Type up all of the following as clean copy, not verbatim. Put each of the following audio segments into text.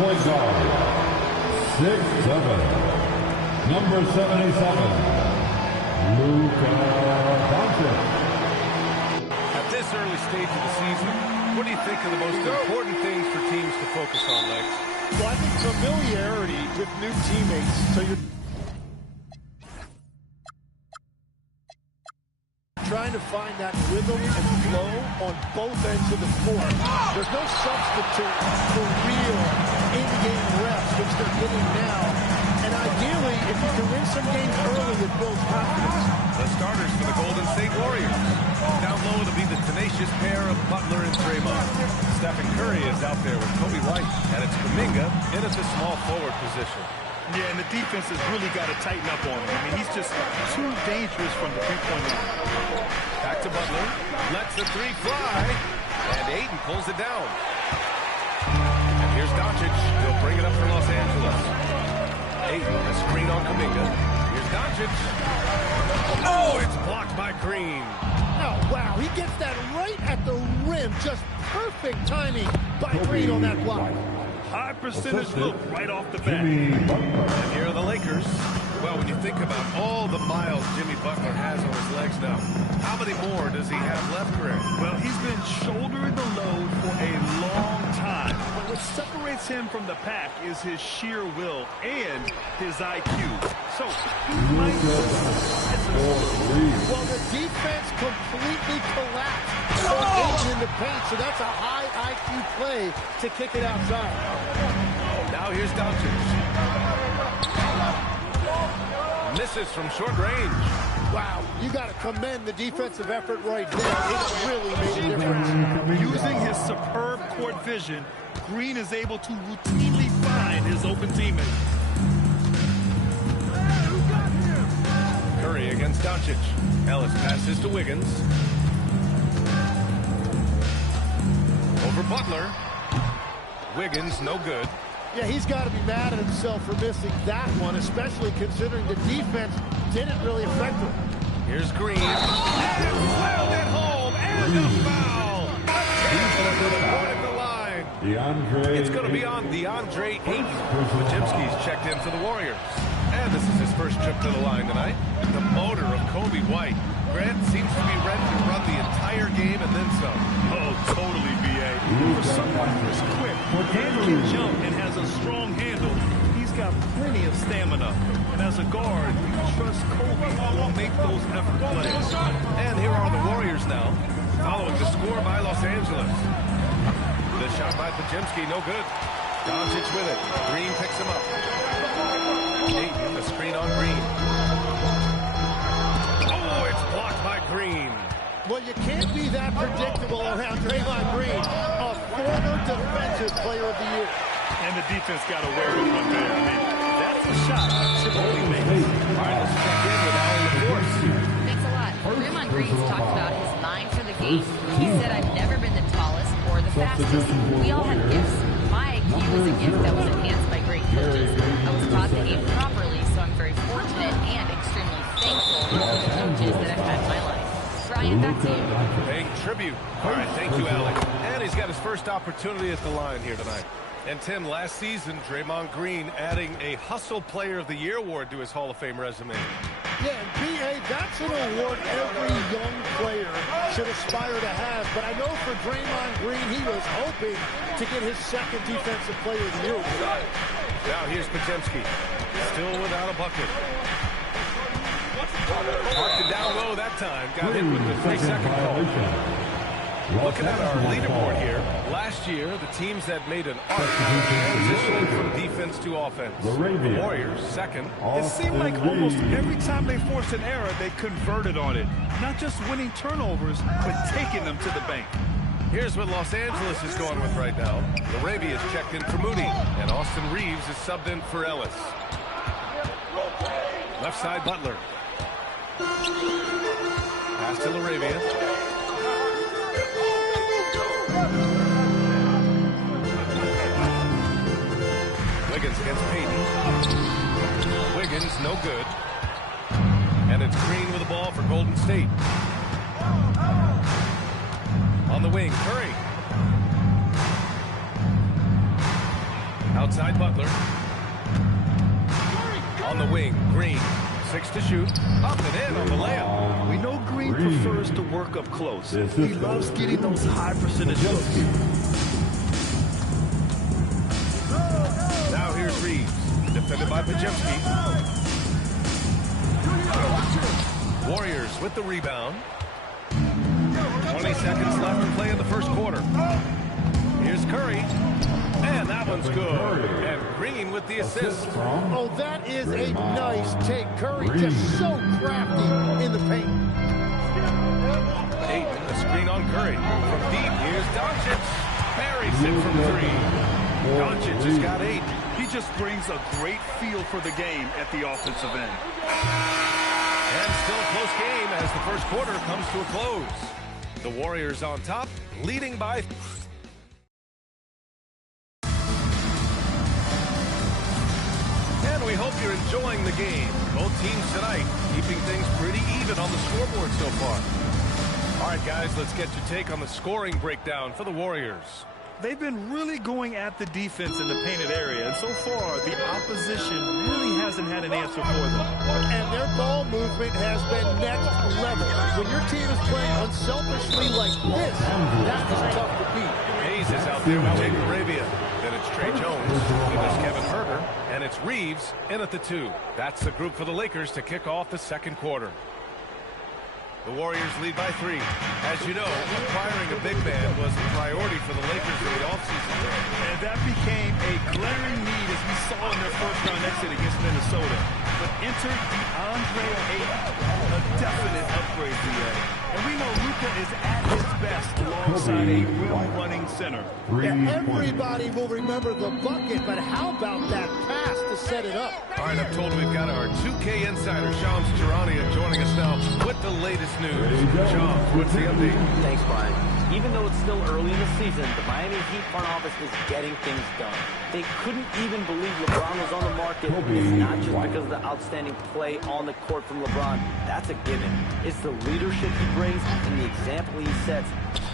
point guard, 6'7", number 77, Luka Doncic. At this early stage of the season, what do you think are the most important things for teams to focus on, Legs? Well, I think familiarity with new teammates. So you're trying to find that rhythm and flow on both ends of the court. There's no substitute for real in-game reps, which they're getting now. And ideally, if you can win some games early, it builds confidence. The starters for the Golden State Warriors. Down low, it'll be the tenacious pair of Butler and Draymond. Stephen Curry is out there with Kobe White, and it's Kuminga in at the small forward position. Yeah, and the defense has really got to tighten up on him. I mean, he's just too dangerous from the three-point line. Back to Butler, lets the three fly, and Ayton pulls it down. And here's Doncic. He'll bring it up for Los Angeles. Ayton, a screen on Kuminga. Here's Doncic. Oh, it's blocked by Green. Oh, wow, he gets that right at the rim. Just perfect timing by Green on that block. High percentage look right off the bat. And here are the Lakers. Well, when you think about all the miles Jimmy Butler has on his legs now, how many more does he have left, Greg? Well, he's been shouldering the load for a long time. But what separates him from the pack is his sheer will and his IQ. So, he might well, the defense completely collapsed. In the paint, so that's a high IQ play to kick it outside. Now here's Doncic. Misses from short range. Wow, you got to commend the defensive effort right there. It really made a difference. Using his superb court vision, Green is able to routinely find his open teammate. Curry against Doncic. Ellis passes to Wiggins. Over Butler. Wiggins, no good. Yeah, he's got to be mad at himself for missing that one, especially considering the defense didn't really affect him. Here's Green. And slammed it home. And a foul. At the line. It's going to be on DeAndre Ayton. Podziemski's checked in for the Warriors. And this is his first trip to the line tonight. The motor of Kobe White. Grant seems to be ready to run the entire game and then some. Oh, totally, B.A. For someone who's quick and can jump and has a strong handle, he's got plenty of stamina. And as a guard, you trust Kobe will make those effort plays. And here are the Warriors now, following the score by Los Angeles. The shot by Podziemski, no good. Doncic with it. Green picks him up. Ayton, the screen on Green. Green. Well, you can't be that predictable around Draymond Green, a former defensive player of the year. And the defense got away with one there. I mean, that's a shot typically makes. All right, let's check in with Alan LaForce. Thanks a lot. Draymond Green's talked about his mind for the game. He said, I've never been the tallest or the fastest. We all have gifts. My IQ was a gift that was enhanced by great coaches. I was taught the game properly, so I'm very fortunate and extremely thankful for the coaches that I've had in my life. Ryan, back to you. Paying tribute. All right, thank you, Alex. And he's got his first opportunity at the line here tonight. And Tim, last season, Draymond Green adding a Hustle Player of the Year award to his Hall of Fame resume. Yeah, and B.A., that's an award every young player should aspire to have. But I know for Draymond Green, he was hoping to get his second Defensive Player of the Year. Now here's Podziemski, still without a bucket. Parked it down low that time. Got hit with the 3-second call. Looking at our leaderboard here, last year the teams that made an arc transitioning from defense to offense. The Warriors, second. It seemed like almost every time they forced an error, they converted on it. Not just winning turnovers, but taking them to the bank. Here's what Los Angeles is going with right now. Arabia is checked in for Moody, and Austin Reeves is subbed in for Ellis. Left side, Butler. Pass to Arabia. Wiggins against Payton. Wiggins, no good. And it's Green with the ball for Golden State. On the wing, Curry. Outside Butler. On the wing, Green. 6 to shoot. Up and in on the layup. We know Green prefers to work up close. He loves getting those high percentage looks. Now here's Reeves. Defended by Pajemski. Warriors with the rebound. 20 seconds left to play in the first quarter. Here's Curry. And that one's good. And Green with the assist. Oh, that is a nice take. Curry just so crafty in the paint. Ayton, the screen on Curry. From deep, here's Doncic. Buries it from 3. Doncic has got 8. He just brings a great feel for the game at the offensive end. And still a close game as the first quarter comes to a close. The Warriors on top, leading by... And we hope you're enjoying the game. Both teams tonight keeping things pretty even on the scoreboard so far. All right, guys, let's get your take on the scoring breakdown for the Warriors. They've been really going at the defense in the painted area, and so far, the opposition really hasn't had an answer for them. And their ball movement has been next level. When your team is playing unselfishly like this, that is tough to beat. Hayes is out there with Jake Arabia. Then it's Trey Jones. Then there's Kevin Herter. And it's Reeves in at the 2. That's the group for the Lakers to kick off the second quarter. The Warriors lead by 3. As you know, acquiring a big man was a priority for the Lakers in the offseason. And that became a glaring need as we saw in their first round exit against Minnesota. But entered DeAndre Ayton, a definite upgrade to that. And we know Luka is at his best alongside a rim-running center. Yeah, everybody will remember the bucket, but how about that pass to set it up? All right, I'm told we've got our 2K insider, Shams Charania, joining us now with the latest news. Shams, what's the update? Thanks, Brian. Even though it's still early in the season, the Miami Heat front office is getting things done. They couldn't even believe LeBron was on the market. It's not just because of the outstanding play on the court from LeBron. That's a given. It's the leadership he brings and the example he sets.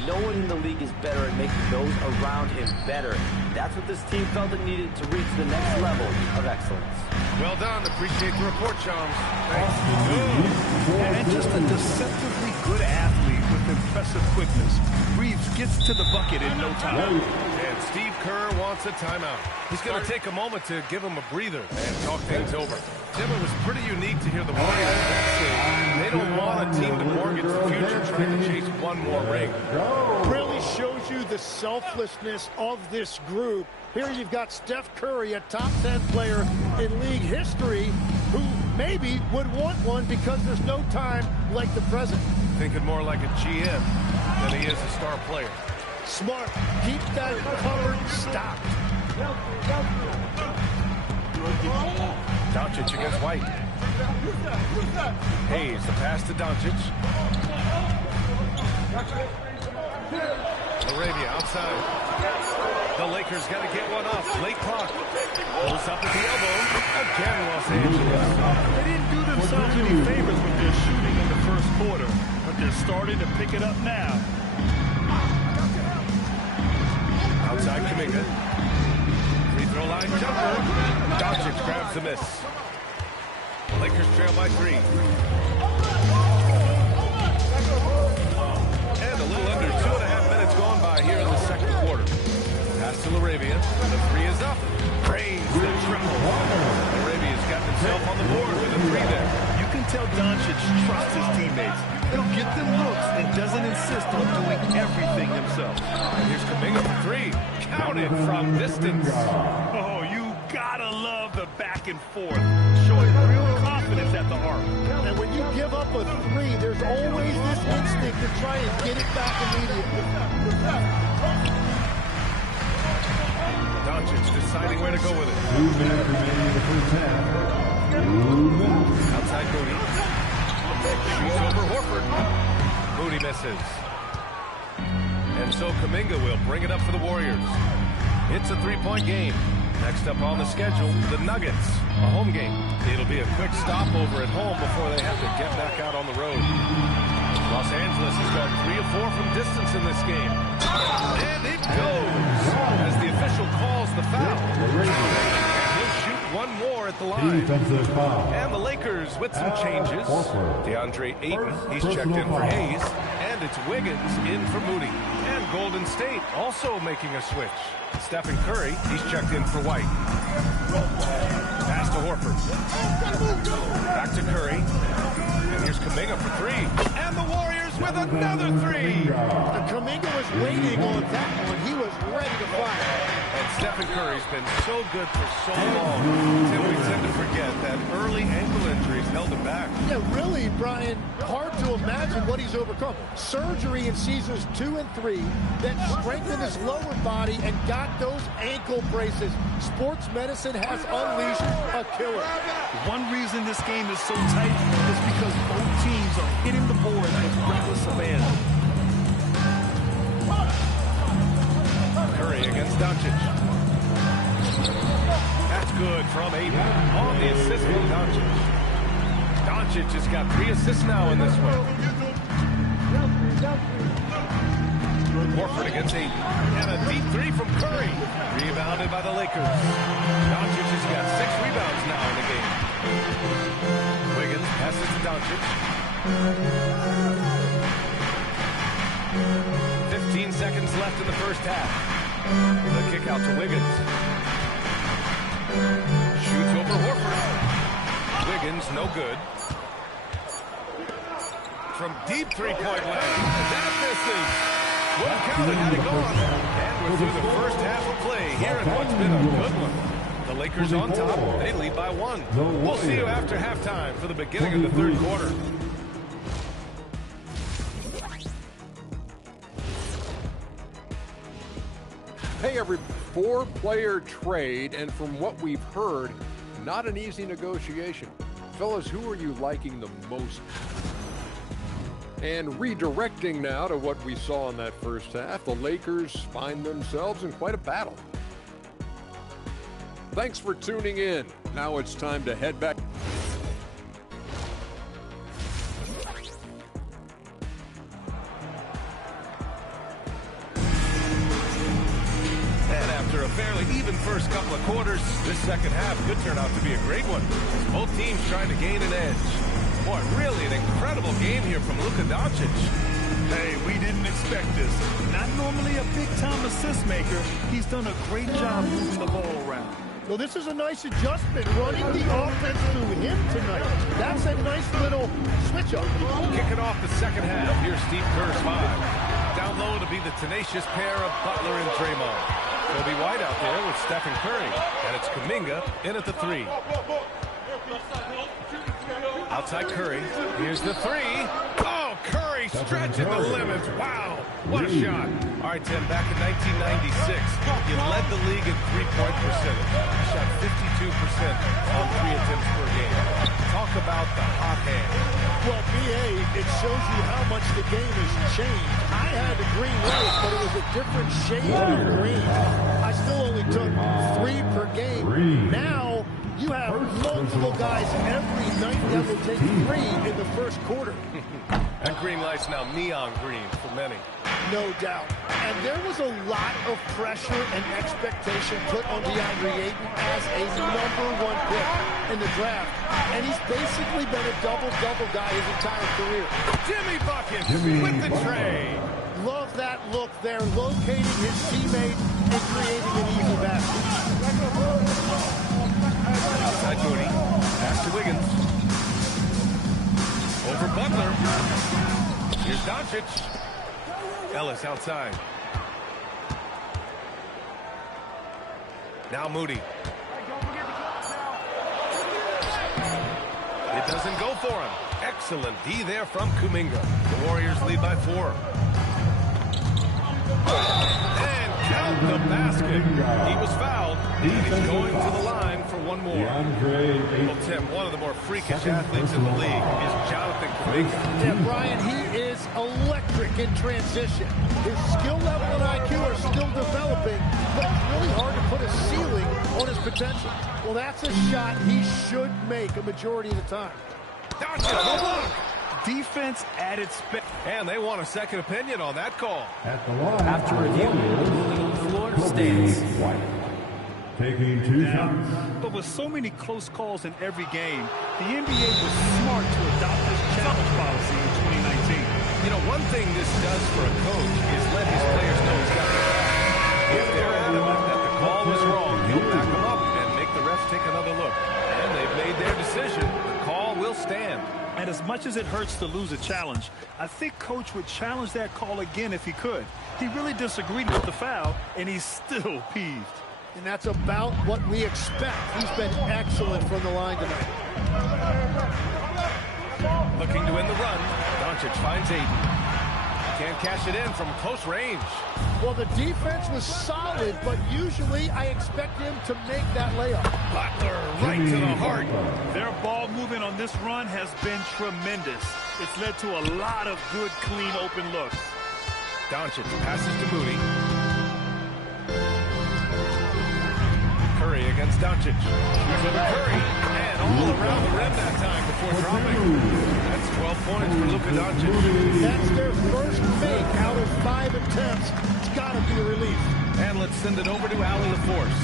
No one in the league is better at making those around him better. That's what this team felt it needed to reach the next level of excellence. Well done. Appreciate the report, Shams. Thanks. And just a deceptively good athlete with impressive quickness. Reeves gets to the bucket in no time. And Steve Kerr wants a timeout. He's going to take a moment to give him a breather and talk things over. Tim, it was pretty unique to hear the Warriors say they don't want a team to mortgage the future trying to chase one more ring. Really shows you the selflessness of this group. Here you've got Steph Curry, a top 10 player in league history, who maybe would want one because there's no time like the present. Thinking more like a GM than he is a star player. Smart. Keep that covered stopped. Doncic against White. Hayes, the pass to Doncic. Arabia outside. The Lakers got to get one up. Late clock. Pulls up at the elbow. Again, Los Angeles. They didn't do themselves any favors with their shooting in the first quarter, but they're starting to pick it up now. Outside Kuminga. Free throw line jumper. Doncic grabs the miss. Lakers trail by 3. And a little under 2.5 minutes gone by here in the second quarter. Pass to Arabia. The 3 is up. Praise the triple. Arabia's got himself on the board with a 3 there. You can tell Doncic trusts his teammates. He'll get them looks and doesn't insist on doing everything himself. Here's Kuminga for 3. Counted from distance. Oh, you gotta love the back and forth. Showing real confidence at the arc. And when you give up a 3, there's always this instinct to try and get it back immediately. Doncic deciding where to go with it. 2 minutes remaining in the first half. 2 minutes. Outside Moody. Shoots over Horford. Moody misses. And so Kuminga will bring it up for the Warriors. It's a 3-point game. Next up on the schedule, the Nuggets, a home game. It'll be a quick stopover at home before they have to get back out on the road. Los Angeles has gone 3 of 4 from distance in this game. And it goes as the official calls the foul. And he'll shoot one more at the line. Defensive foul. And the Lakers with some changes. DeAndre Ayton, he's checked in for Hayes. And it's Wiggins in for Moody. And Golden State also making a switch. Stephen Curry, he's checked in for White. Pass to Horford. Back to Curry. And here's Kuminga for three. And the Warriors with another three. And Kuminga was waiting on that one. He was ready to fire. And Stephen Curry's been so good for so long. Tim, we tend to forget that early ankle injuries held him back. Yeah, really, Brian, hard to imagine what he's overcome. Surgery in seasons 2 and 3, then strengthened his lower body and got those ankle braces. Sports medicine has unleashed a killer. One reason this game is so tight is because both teams are hitting the board with reckless abandon. Curry against Doncic. That's good from Ayton on the assist from Doncic. Doncic has got 3 assists now in this one. Horford against Ayton. And a deep three from Curry. Rebounded by the Lakers. Doncic has got 6 rebounds now in the game. Wiggins passes to Doncic. 15 seconds left in the first half. The kick out to Wiggins. Shoots over Horford. Wiggins, no good. From deep three-point land. That misses. Would have counted had it gone. And we're through the first half of play here in what's been a good one. The Lakers on top. They lead by 1. We'll see you after halftime for the beginning of the third quarter. Hey, every 4-player trade, and from what we've heard, not an easy negotiation. Fellas, who are you liking the most? And redirecting now to what we saw in that first half, the Lakers find themselves in quite a battle. Thanks for tuning in. Now it's time to head back. After a fairly even first couple of quarters, this second half could turn out to be a great one. Both teams trying to gain an edge. Boy, really an incredible game here from Luka Doncic. Hey, we didn't expect this. Not normally a big-time assist maker. He's done a great job moving the ball around. Well, this is a nice adjustment, running the offense through him tonight. That's a nice little switch-up. Kicking off the second half, here's Steve Kerr's 5. Down low to be the tenacious pair of Butler and Draymond. Kobe White out there with Stephen Curry. And it's Kuminga in at the 3. Outside Curry. Here's the 3. Oh, Curry stretching the limits. Wow, what a shot. All right, Tim, back in 1996, you led the league in three-point percentage. You shot 52% on 3 attempts per game. Talk about the hot hand. Well, BA, it shows you how much the game has changed. I had the green light, but it was a different shade of green. I still only took 3 per game. Now, you have multiple guys every night that will take 3 in the first quarter. That green light's now neon green for many. No doubt. And there was a lot of pressure and expectation put on DeAndre Ayton as a #1 pick in the draft. And he's basically been a double-double guy his entire career. Jimmy buckets with the tray. Love that look there, locating his teammate and creating an easy basket. Outside Moody. Pass to Wiggins. Over Butler. Here's Doncic. Ellis outside. Now Moody. It doesn't go for him. Excellent D there from Kuminga. The Warriors lead by 4. And count the basket. He was fouled. And he's going to the line for one more. Well, Tim, one of the more freakish athletes in the league is Jonathan Kuminga. Yeah, Brian, he is electric in transition. His skill level and IQ are still developing, but it's really hard to put a ceiling on his potential. Well, that's a shot he should make a majority of the time. Defense at its best. And they want a second opinion on that call. At the line. After review, ruling on the floor stands. taking 2 shots. But with so many close calls in every game, the NBA was smart to adopt this challenge policy in 2019. You know, one thing this does for a coach is let his players know he's got their back. If they're adamant that the call was wrong, he'll back them up and make the refs take another look. And they've made their decision. The call will stand. And as much as it hurts to lose a challenge, I think Coach would challenge that call again if he could. He really disagreed with the foul, and he's still peeved. And that's about what we expect. He's been excellent from the line tonight. Looking to win the run. Doncic finds Aiden. Can't cash it in from close range. Well, the defense was solid, but usually I expect him to make that layup. Butler right to the heart. Their ball movement on this run has been tremendous. It's led to a lot of good, clean, open looks. Doncic passes to Moody. Curry against Doncic. He's over Curry. And all around the rim that time before dropping. That's 12 points for Luka Doncic. That's their first make out of 5 attempts. It's got to be a relief. And let's send it over to Allie LaForce.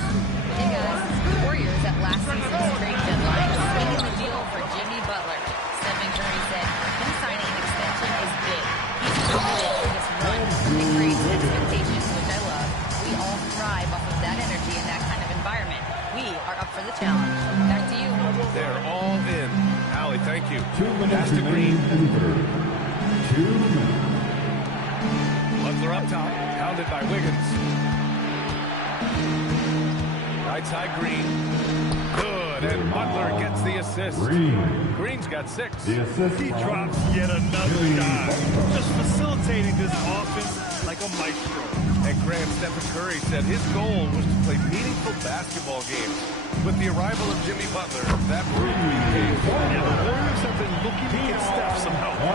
Hey guys, the Warriors at last season's trade deadline sealing the deal for Jimmy Butler. Stephen Curry said him signing an extension is big. He's committed to this run. It creates expectations, which I love. We all thrive off of that energy in that kind of environment. We are up for the challenge. Back to you. They're all in. Allie, thank you. 2 Pass minutes to Green. 2 minutes. Butler up top, pounded by Wiggins. Right side Green. Good, and Butler gets the assist. Green's got 6. The assist. He drops yet another dive, just facilitating this offense like a maestro. And Grant Stephen Curry said his goal was to play meaningful basketball games. With the arrival of Jimmy Butler, that proved to be the case. Now the Warriors have been looking to get Steph some help. The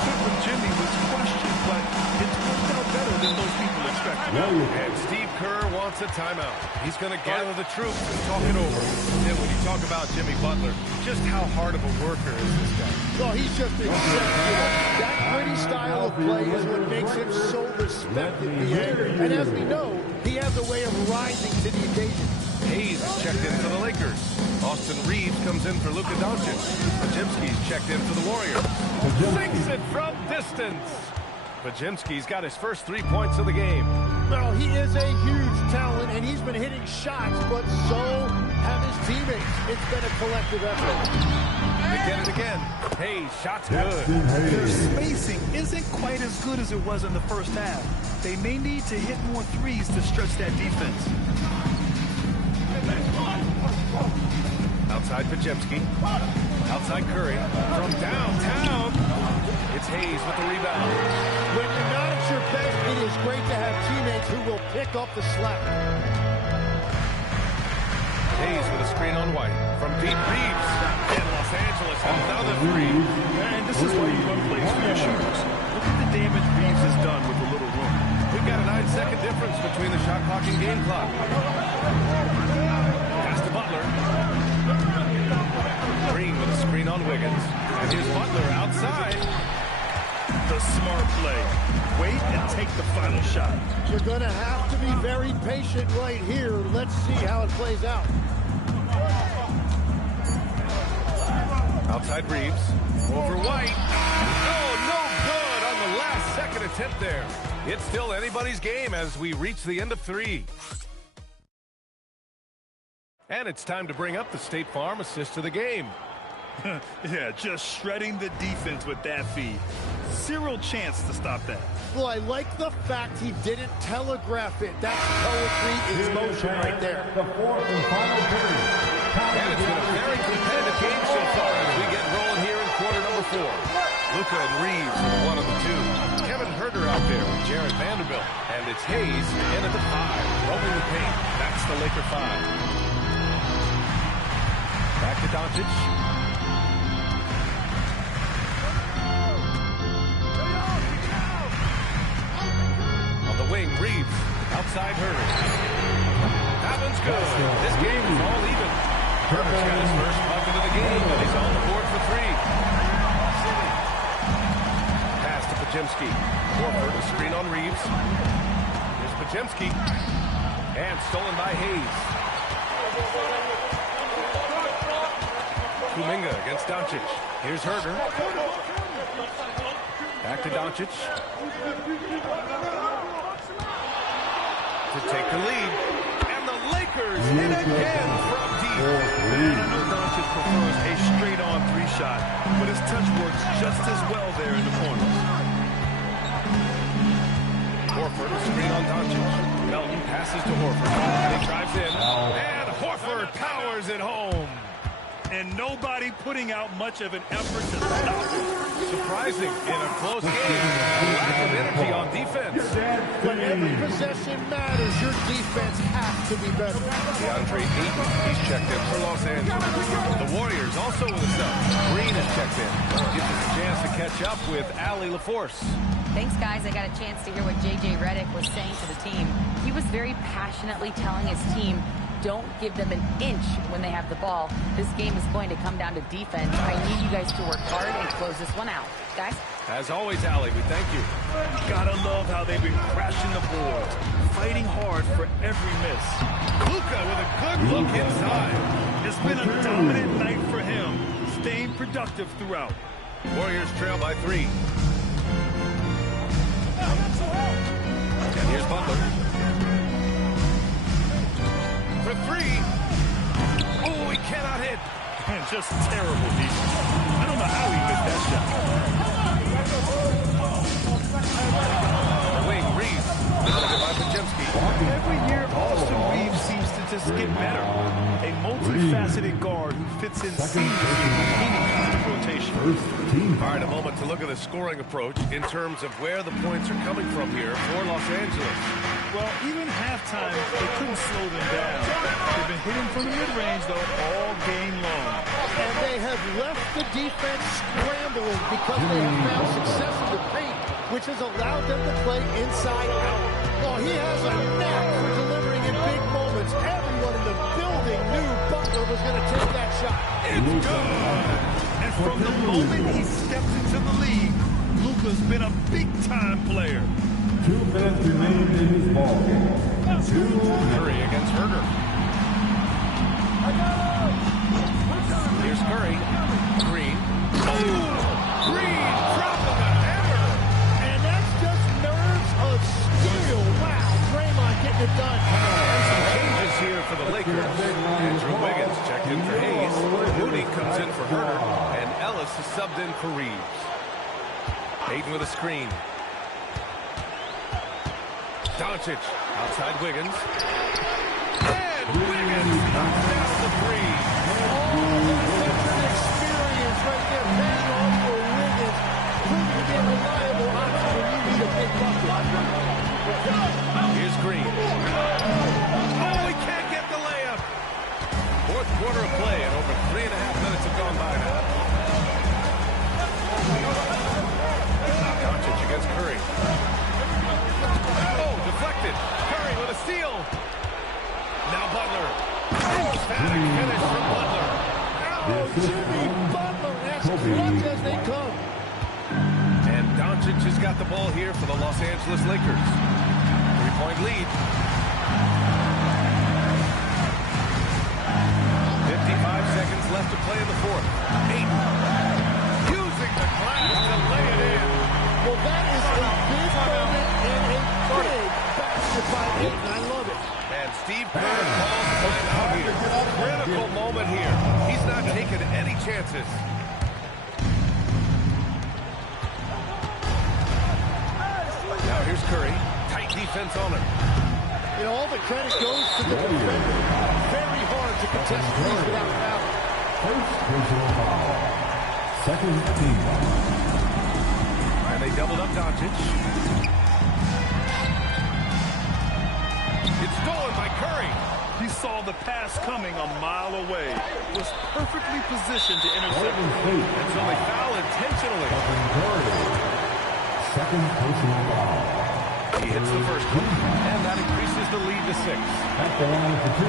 fit with Jimmy was questioned, but it's worked out better than most people expected. And Steve Kerr wants a timeout. He's going to gather the troops and talk it over. And when you talk about Jimmy Butler, just how hard of a worker is this guy? Well, he's just exceptional. That gritty style of play is what makes him so respected in the end. And as we know, he has a way of rising to the occasion. Hayes is checked in for the Lakers. Austin Reeves comes in for Luka Doncic. Pajimski's checked in for the Warriors. Sinks it from distance. Pajimski's got his first 3 points of the game. Well, he is a huge talent, and he's been hitting shots, but so have his teammates. It's been a collective effort. Again and again. Hayes, shot's good. Their spacing isn't quite as good as it was in the first half. They may need to hit more threes to stretch that defense. Outside Pajemski. Outside Curry. From downtown. It's Hayes with the rebound. When you're not at your best, it is great to have teammates who will pick up the slack. Hayes with a screen on White. From deep Reeves. And Los Angeles another 3. And this is why you run plays for your shooters. Look at the damage Reeves has done with a little room. We've got a 9-second difference between the shot clock and game clock. Pass to Butler. Green with a screen on Wiggins. And here's Butler outside. The smart play. Wait and take the final shot. You're going to have to be very patient right here. Let's see how it plays out. Outside Reeves. Over White. Oh, no good on the last second attempt there. It's still anybody's game as we reach the end of 3. And it's time to bring up the State Farm assist of the game. Yeah, just shredding the defense with that feed. Zero chance to stop that. Well, I like the fact he didn't telegraph it. That's poetry in motion right there. The 4th and final period. And it's been a very competitive game so far as we get rolling here in quarter number 4. Luka and Reeves with 1 of the 2. Kevin Herter out there with Jared Vanderbilt. And it's Hayes in at the 5, roaming the paint. That's the Laker 5. Back to Doncic. On the wing, Reeves. Outside Herter. That one's good. This game is all even. Herter's got his first bucket of the game, and he's on the board for 3. Pass to Pajemski. Horford, a screen on Reeves. Here's Pajemski. And stolen by Hayes. Kuminga against Doncic. Here's Herder. Back to Doncic. To take the lead. And the Lakers hit again from deep. And I know Doncic prefers a straight-on three-shot, but his touch works just as well there in the corners. Horford, screen on Doncic. Melton passes to Horford. And he drives in. And Horford powers it home. And nobody putting out much of an effort to stop him. Surprising in a close game. A lack of energy on defense. When every possession matters, your defense has to be better. DeAndre Ayton, he's checked in for Los Angeles. The Warriors also with a sub. Green is checked in. Gives us a chance to catch up with Allie LaForce. Thanks, guys. I got a chance to hear what J.J. Redick was saying to the team. He was very passionately telling his team, don't give them an inch when they have the ball. This game is going to come down to defense. I need you guys to work hard and close this one out. Guys? As always, Allie, we thank you. Gotta love how they've been crashing the boards, fighting hard for every miss. Luka with a good look inside. It's been a dominant night for him, staying productive throughout. Warriors trail by 3. And here's Butler. For 3. Oh, he cannot hit. And just terrible defense. I don't know how he missed that shot. Wayne Reeves. Defended by Pajemski. Every year, Austin Reeves seems to just get better. A multifaceted guard who fits in seamlessly with any kind of rotation. All right, a moment to look at the scoring approach in terms of where the points are coming from here for Los Angeles. Well, even halftime, they couldn't slow them down. They've been hitting from the mid-range, though, all game long. And they have left the defense scrambling because they have found success in the paint, which has allowed them to play inside out. Oh, he has a knack for delivering in big moments. Everyone in the building knew Butler was going to take that shot. It's good. And from the moment he stepped into the league, Luka's been a big-time player. 2 minutes remaining in his ball game. Curry against Herder. Here's Curry. Green. Oh! Green dropping the hammer. And that's just nerves of steel. Wow, Draymond getting it done. And some changes here for the Lakers. Andrew Wiggins checked in for Hayes. Moody comes in for Herder. And Ellis is subbed in for Reeves. Hayden with a screen. Doncic outside Wiggins. And Wiggins knocks down the 3. That's an experience right there. Bang on for Wiggins. Proving to be a reliable option when you need a big bucket. Here's Green. Oh, he can't get the layup. Fourth quarter of play, and over 3.5 minutes have gone by now. Doncic against Curry. Oh, deflected. Curry with a steal. Now Butler. Emphatic finish from Butler. Oh, Jimmy Butler, as clutch as they come. And Doncic has got the ball here for the Los Angeles Lakers. 3-point lead. 55 seconds left to play in the fourth. Ayton using the glass to lay it in. Well, that is a big moment and a big basket by Ayton. I love it. And Steve Kerr calls the timeout here. Critical moment here. He's not taking any chances. Now here's Curry. Tight defense on him. You know, all the credit goes to the defender. Very hard to contest threes without foul. First personal foul. Second team foul. And they doubled up Doncic. It's stolen by Curry. He saw the pass coming a mile away. Was perfectly positioned to intercept. And so they foul intentionally. Second personal foul. He hits the first one, and that increases the lead to 6. At the line for 2.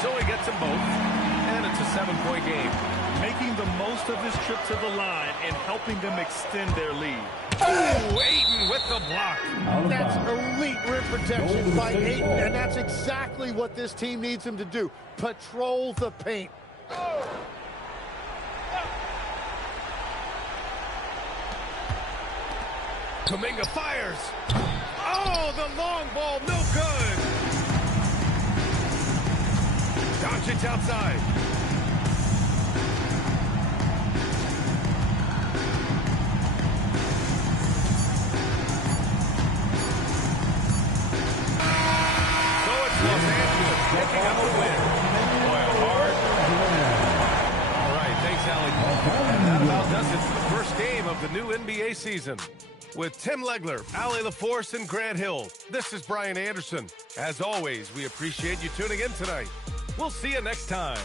So he gets them both, and it's a 7-point game. Making the most of his trip to the line and helping them extend their lead. Oh, Ayton with the block. That's elite rim protection by Ayton, and that's exactly what this team needs him to do. Patrol the paint. Kuminga fires. Oh, the long ball, no good. Doncic outside. So it's Los Angeles picking up the win. Boy, hard. All right, thanks, Allie. And that about does it for the first game of the new NBA season. With Tim Legler, Allie LaForce, and Grant Hill, this is Brian Anderson. As always, we appreciate you tuning in tonight. We'll see you next time.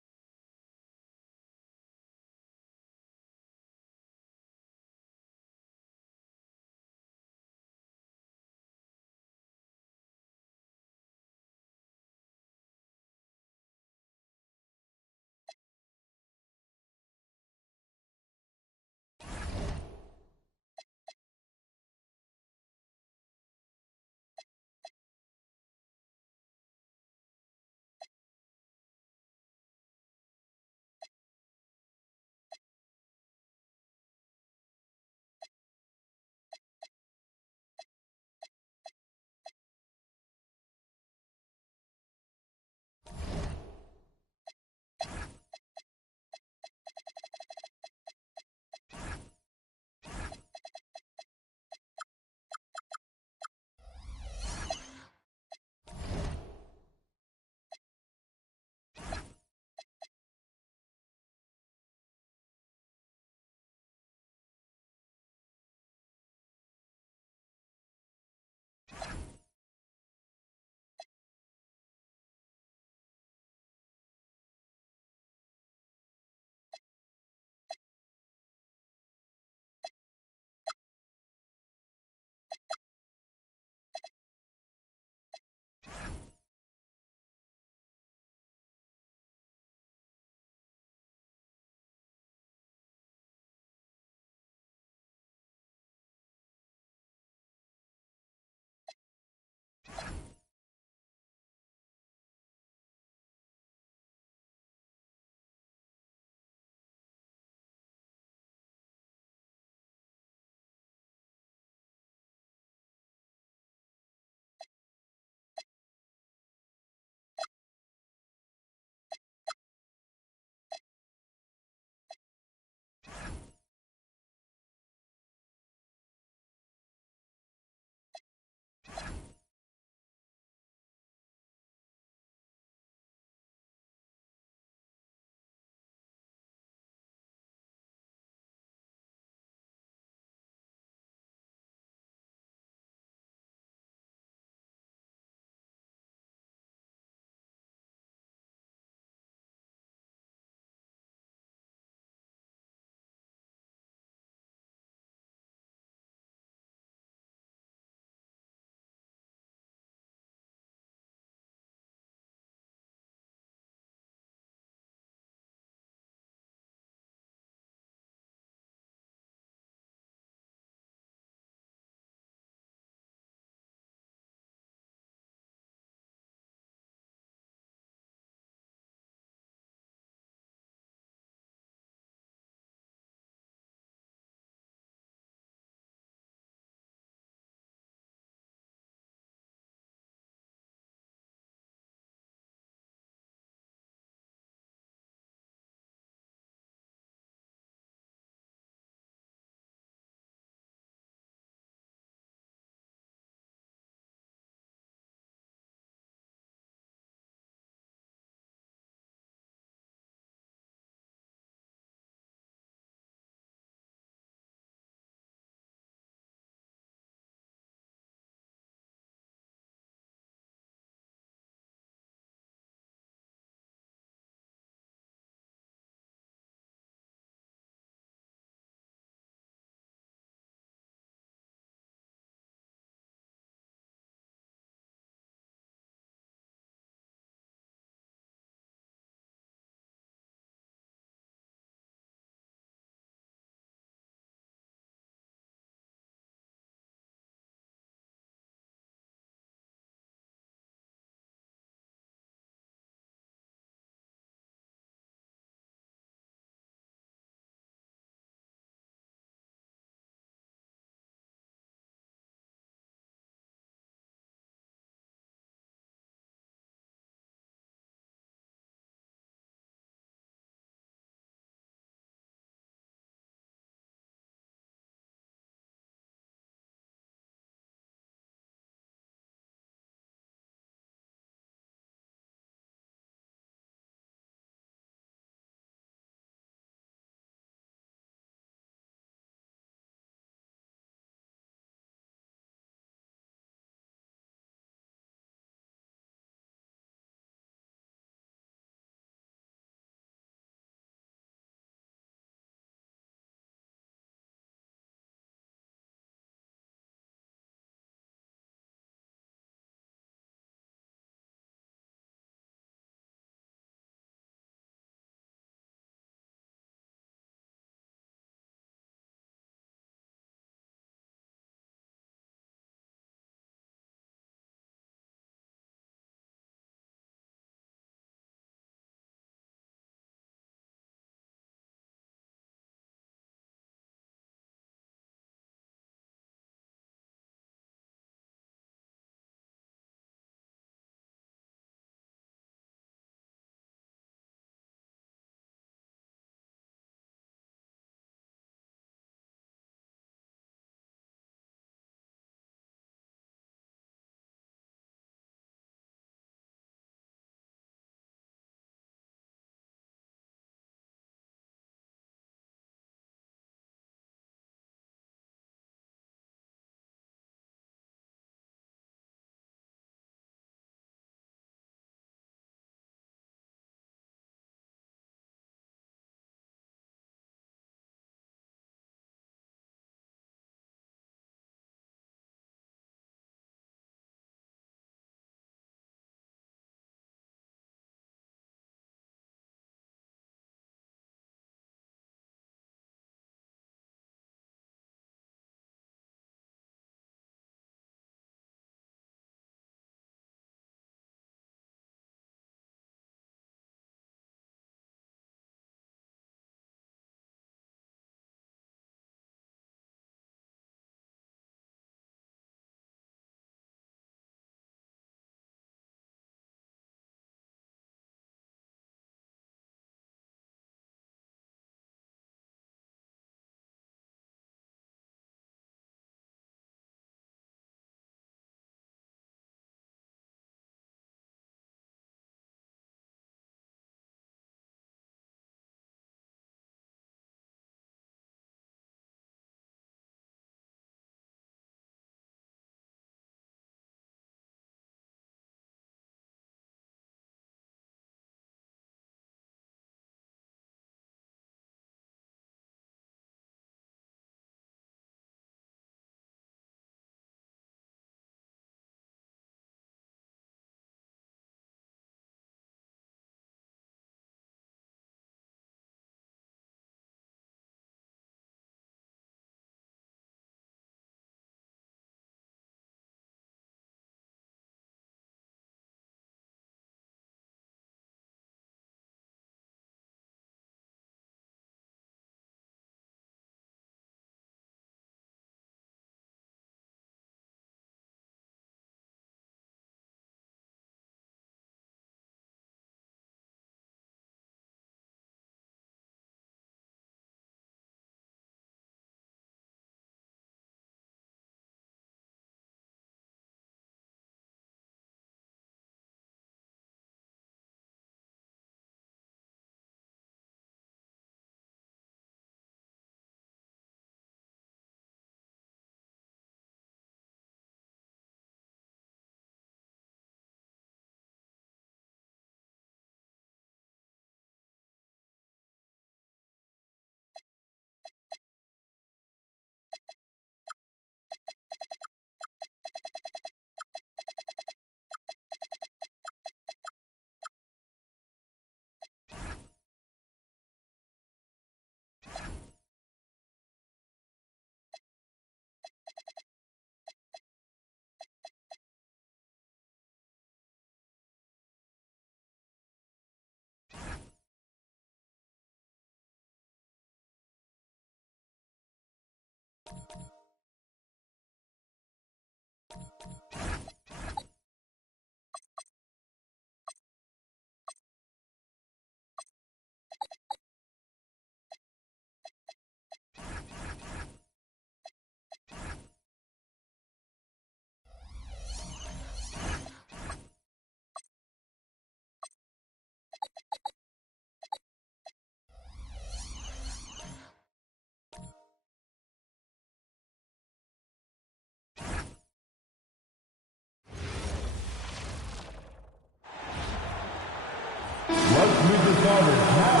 Let's meet the starters now.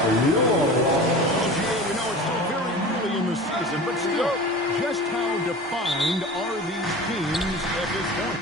For you all. We know it's still very early in the season, but still, just how defined are these teams at this point?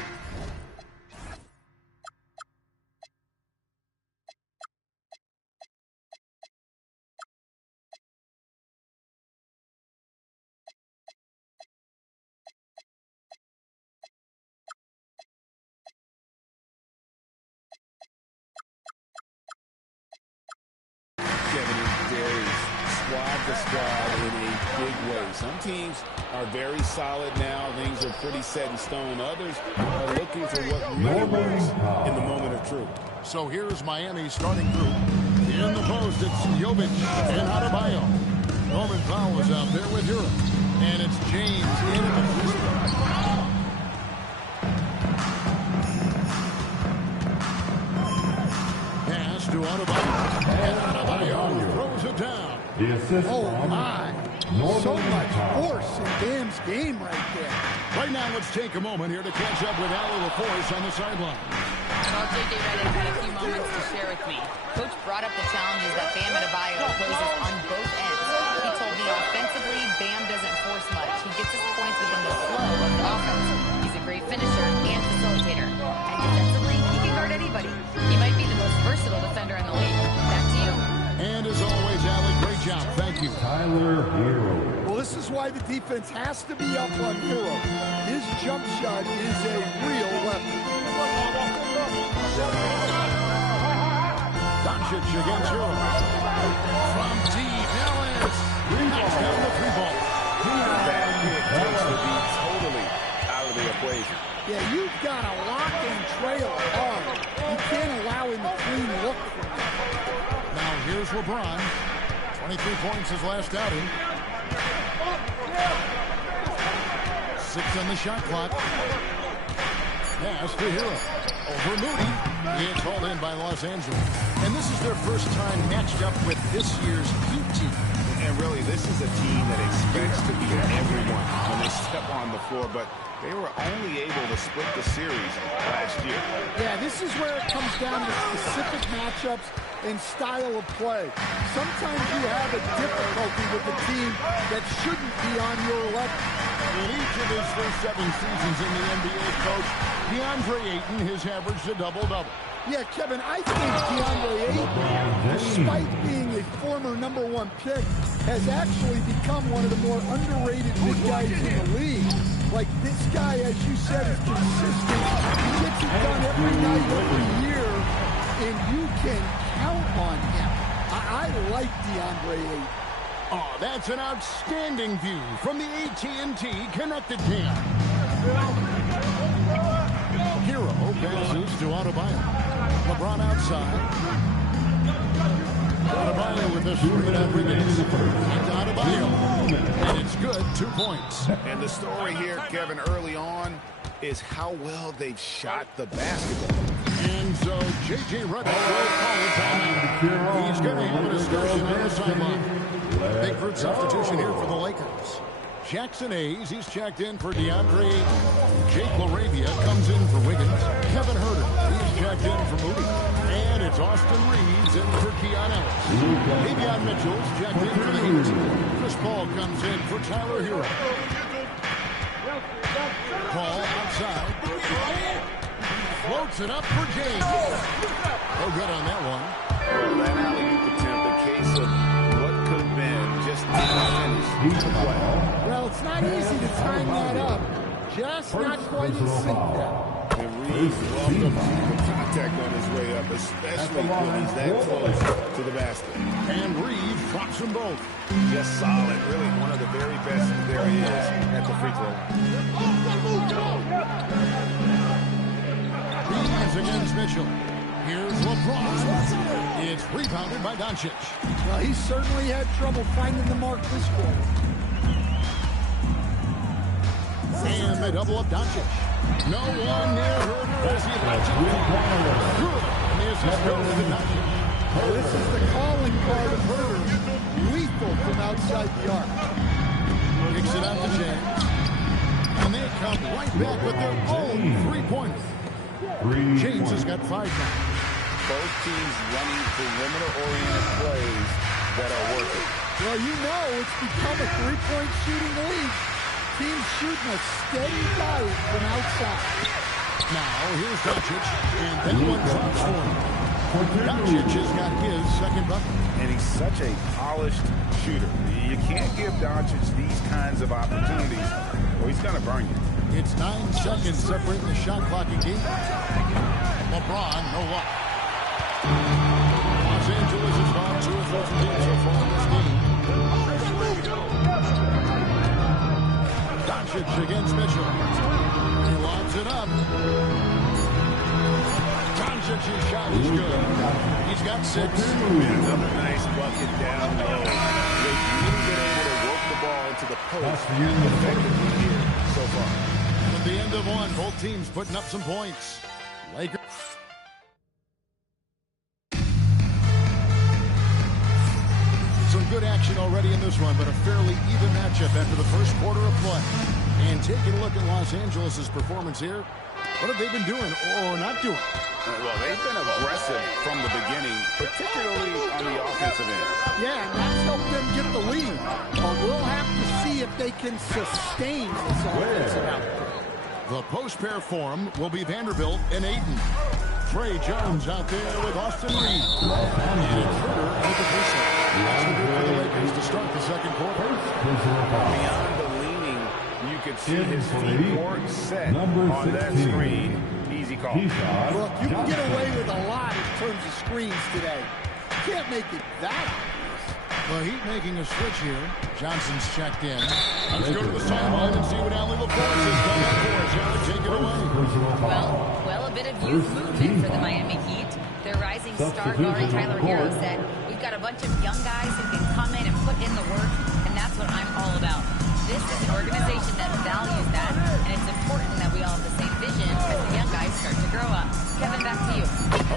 The squad in a big way. Some teams are very solid now. Things are pretty set in stone. Others are looking for what really works in the moment of truth. So here's Miami's starting group. In the post, it's Jovic and Adebayo. Norman Powell is out there with Hero. And it's James in the booster. Pass to Adebayo. And Adebayo throws it down. The assist Oh, from my. Norman So much Powell. force in Bam's game right there. Right now, let's take a moment here to catch up with Allie LaForce on the sideline. Well, J.J. Redick had a few moments to share with me. Coach brought up the challenges that Bam Adebayo poses on both ends. He told me offensively, Bam doesn't force much. He gets his points within the flow of the offense. He's a great finisher and facilitator. And defensively, he can guard anybody. He might be the most versatile defender in the league. Back to you. And as always, Allie, great job. Thank you. Tyler Hero. Well, this is why the defense has to be up on Hero. His jump shot is a real weapon. Doncic against Hero. From deep, Ellis. Knocks down the three ball. That pick takes the beat totally out of the equation. Yeah, you've got to lock and trail hard. You can't allow him to clean look from that. Now here's LeBron. 23 points his last outing. 6 on the shot clock. Pass to Hero. Over Moody. It's hauled in by Los Angeles. And this is their first time matched up with this year's Heat team. And really, this is a team that expects to beat everyone when they step on the floor, but they were only able to split the series last year. Yeah, this is where it comes down to specific matchups and style of play. Sometimes you have a difficulty with a team that shouldn't be on your level. In each of his first 7 seasons in the NBA, Coach, DeAndre Ayton has averaged a double-double. Yeah, Kevin, I think DeAndre Ayton, despite being a former #1 pick, has actually become one of the more underrated big guys in the league. Like, this guy, as you said, is consistent. He gets it done every night, every year, and you can count on him. I like DeAndre Ayton. Oh, that's an outstanding view from the AT&T Connected Cam. Hero passes to Adebayo. LeBron outside. Adebayo with the screen up against Adebayo. And it's good, 2 points. And the story here, Kevin, early on is how well they've shot the basketball. And so J.J. Redick will call a timeout. He's going to have an excursion on the sideline. Big fruit substitution here for the Lakers. Jackson Hayes, he's checked in for DeAndre Ayton. Jake LaRavia comes in for Wiggins. Kevin Herter, he's checked in for Moody. And it's Austin Reeves in for Keon Ellis. Davion Mitchell's checked in for the Heat. Chris Paul comes in for Tyler Hero. Paul outside. Floats it up for James. No good on that one. Well, that alley-oop attempt, a case of what could have been just finish the play. Well, it's not easy to time that up. Just not quite as sync that. It He's welcome to the contact on his way up, especially when he's that close to the basket. And Reed drops them both. Just solid, really one of the very best there is at the free throw line. Reeves against Mitchell. Here's LeBron. It's rebounded by Doncic. Well, he certainly had trouble finding the mark this quarter. And they double up Doncic. No one near Herder as he lets it good. And the assist goes to Doncic. Oh, this is the calling card of Herder. Lethal from outside the arc. Kicks it out to James. And they come right back with their own three-pointer. James has got 5 now. Both teams running perimeter-oriented plays that are working. Well, you know it's become a three-point shooting league. Teams shooting a steady diet from outside. Now, here's Doncic, and that one drops for him. Doncic has got his second bucket. And he's such a polished shooter. You can't give Doncic these kinds of opportunities, or he's going to burn you. It's 9 seconds separating the shot clock and game. LeBron, no luck. Los Angeles has gone 2 of 14 so far in this game. Doncic against Mitchell. He lobs it up. Doncic's shot is good. He's got 6. Another nice bucket down low. They've really been able to work the ball into the post effectively here so far. At the end of one, both teams putting up some points. Lakers. Some good action already in this one, but a fairly even matchup after the first quarter of play. And taking a look at Los Angeles' performance here, what have they been doing or not doing? Well, they've been aggressive from the beginning, particularly on the offensive end. Yeah, and that's helped them get the lead. But we'll have to see if they can sustain this offensive output. The post pair form will be Vanderbilt and Ayton. Trey Jones out there with Austin Reed. And it's Herder with the baseline. That's the good for the Lakers to start the second quarter. Beyond the leaning, you could see his feet weren't set on that screen. Easy call. Look, you can get away with a lot in terms of screens today. You can't make it that obvious. The Heat making a switch here. Johnson's checked in. Let's go to the sideline and see what Ali LaForce has done up for us. Allie, take it away. Well, a bit of youth movement for the Miami Heat. Their rising star guard Tyler Hero said, "We've got a bunch of young guys who can come in and put in the work, and that's what I'm all about." This is an organization that values that, and it's important that we all have the same vision as the young guys start to grow up. Kevin, back to you.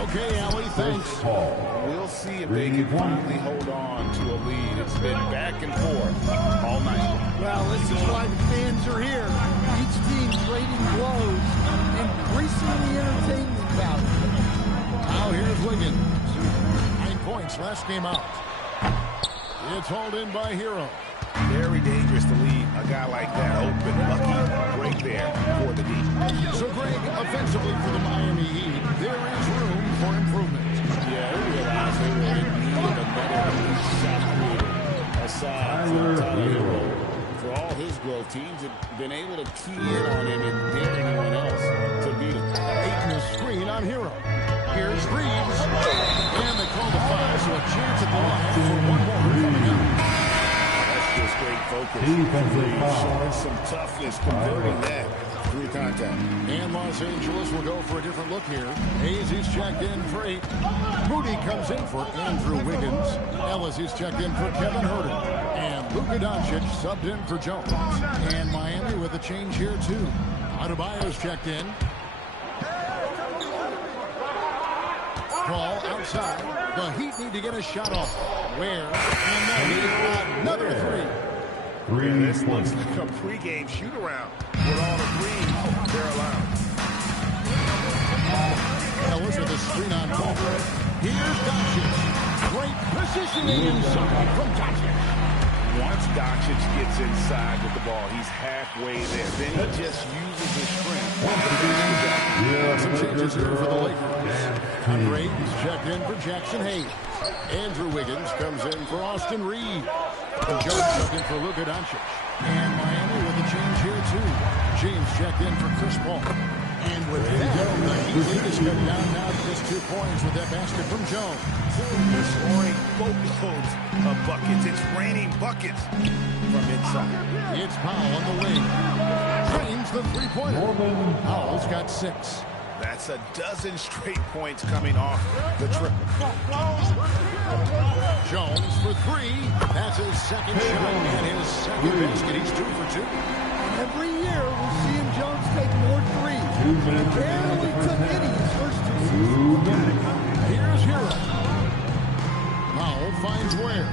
Okay, Allie, thanks. We'll see if they can finally hold on to a lead. It's been back and forth all night. Well, this is why the fans are here. Each team trading blows, increasing the entertainment value. Now here's Wiggins. 9 points last game out. It's hauled in by Hero. Very dangerous to leave a guy like that open. Lucky break there for the D. So, Greg, offensively for the Miami Heat, there is room for improvement. Yeah, they realized they were in need of another shot creator aside from Tyler Hero. For all his growth, teams have been able to key in on him and dare anyone else to beat him. Ayton is screen on Hero. Here's Reeves. And they call the foul, so a chance at the line for one more coming up. Just great focus. Showing some toughness, converting that through contact. And Los Angeles will go for a different look here. Hayes is checked in for 8. Moody comes in for Andrew Wiggins. Ellis is checked in for Kevin Herder. And Luka Doncic subbed in for Jones. And Miami with a change here too. Adebayo's checked in. Ball outside. The Heat need to get a shot off. Where? And the Heat another 3. This looks like a pregame shoot-around with all the green they're allowed. Ellis with a screen on top. Here's Doncic. Great positioning inside from Doncic. Once Doncic gets inside with the ball, he's halfway there. Then he just uses his strength. Some changes here for the Lakers. Graves checked in for Jackson Hayes. Andrew Wiggins comes in for Austin Reed. And Jones checked in for Luka Doncic. And Miami with a change here too. James checked in for Chris Paul. And with that, the Heat lead is cut down now to just 2 points with that basket from Jones. They're scoring boatloads of buckets. It's raining buckets from inside. It's Powell on the wing. Drains the three-pointer. Powell's got 6. That's a dozen straight points coming off the triple. Jones for 3. That's his second shot and his second basket. He's 2 for 2. Every year we're seeing Jones take more threes. He barely took any his first 2 seasons. Here's Hero. Powell finds Ware.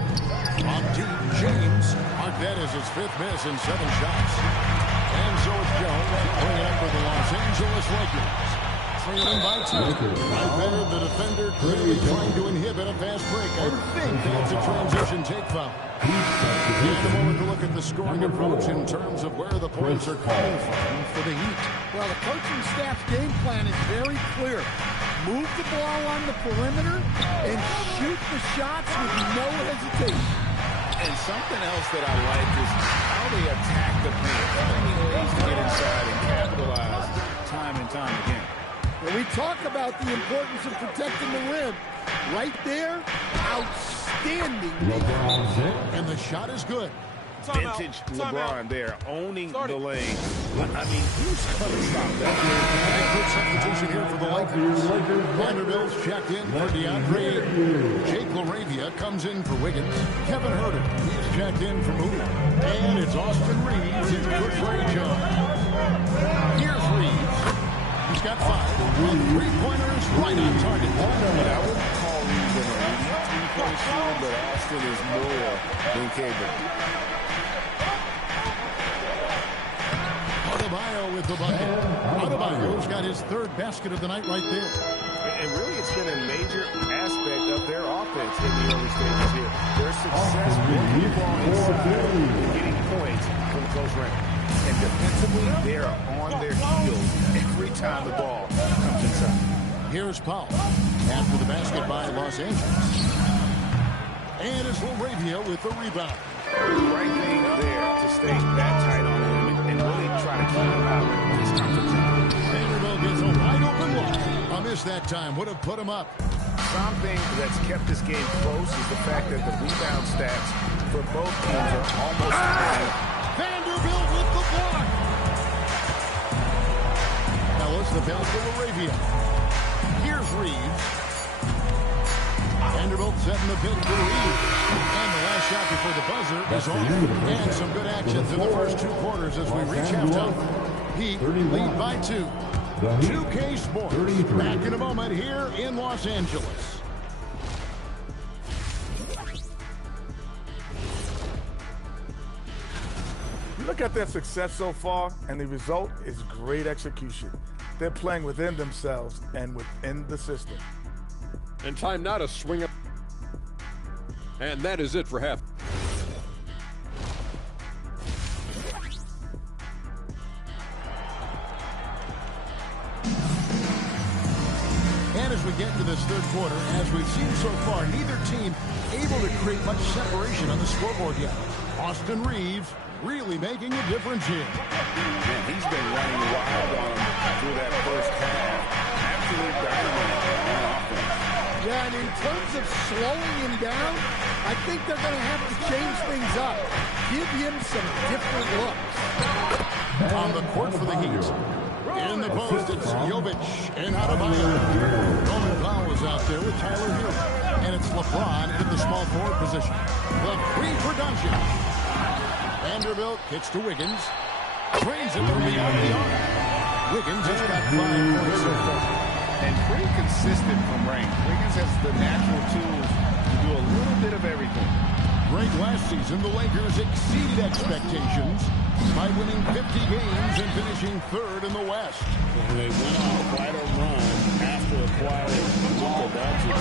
On deep, James. Mark that as his 5th miss in 7 shots. And so it's Jones bringing up for the Los Angeles Lakers. Trailing by 2. Right there, the defender clearly trying to inhibit a fast break. I think that's a transition take foul. And a moment to look at the scoring approach in terms of where the points are coming from for the Heat. Well, the coaching staff's game plan is very clear. Move the ball on the perimeter and shoot the shots with no hesitation. And something else that I like is how they attack the paint, finding ways to get inside and capitalize time and time again. When we talk about the importance of protecting the rim, right there, outstanding. And the shot is good. Vintage LeBron there, owning the lane. I mean, who's going to stop that? And a good substitution here for the Lakers. Vanderbilt's checked in for DeAndre. Jake LaRavia comes in for Wiggins. Kevin Herter, he's checked in for Moody. And it's Austin Reeves in for Trey Jones. Here's Reeves. He's got 5. With 3-pointers right on target. I wouldn't call Reeves an elite 3-point shooter, but Austin is more than capable. Adebayo with the bucket. Adebayo's got his 3rd basket of the night right there. And really, it's been a major aspect of their offense in the early stages here. Their success working the ball inside and getting points from close range. And defensively, they're on their heels every time the ball comes inside. Here's Powell after the basket by Los Angeles. And it's LaRavia with the rebound. Right thing there to stay that tight on him and really try to keep him out of his comfort zone. Vanderbilt gets a wide open look. A miss that time would have put him up. Something that's kept this game close is the fact that the rebound stats for both teams are almost the same. Vanderbilt with the block. Now it's the pass to LaRavia. Here's Reeves. Vanderbilt setting the pick for Reeves. And the last shot before the buzzer is on. And some good action through the first 2 quarters as we reach halftime. Heat lead by 2. 2K Sports. Back in a moment here in Los Angeles. Look at their success so far, and the result is great execution. They're playing within themselves and within the system. And time now to swing up. And that is it for half. And as we get into this 3rd quarter, as we've seen so far, neither team able to create much separation on the scoreboard yet. Austin Reeves really making a difference here. Man, he's been running wild on him through that first half. Absolute dynamite on offense. Yeah, and in terms of slowing him down, I think they're going to have to change things up. Give him some different looks. On the court for the Heat. In the post, it's Jovic and Adebayo. Roman Powell is out there with Tyler Hero. And it's LeBron in the small forward position. The 3 for Doncic. Vanderbilt kicks to Wiggins. Trains it from beyond the arc. Wiggins has got 5 points so far. And pretty consistent from range. Wiggins has the natural tools to do a little bit of everything. Great last season, the Lakers exceeded expectations by winning 50 games and finishing 3rd in the West. And they went on quite a run after acquiring Luka Doncic,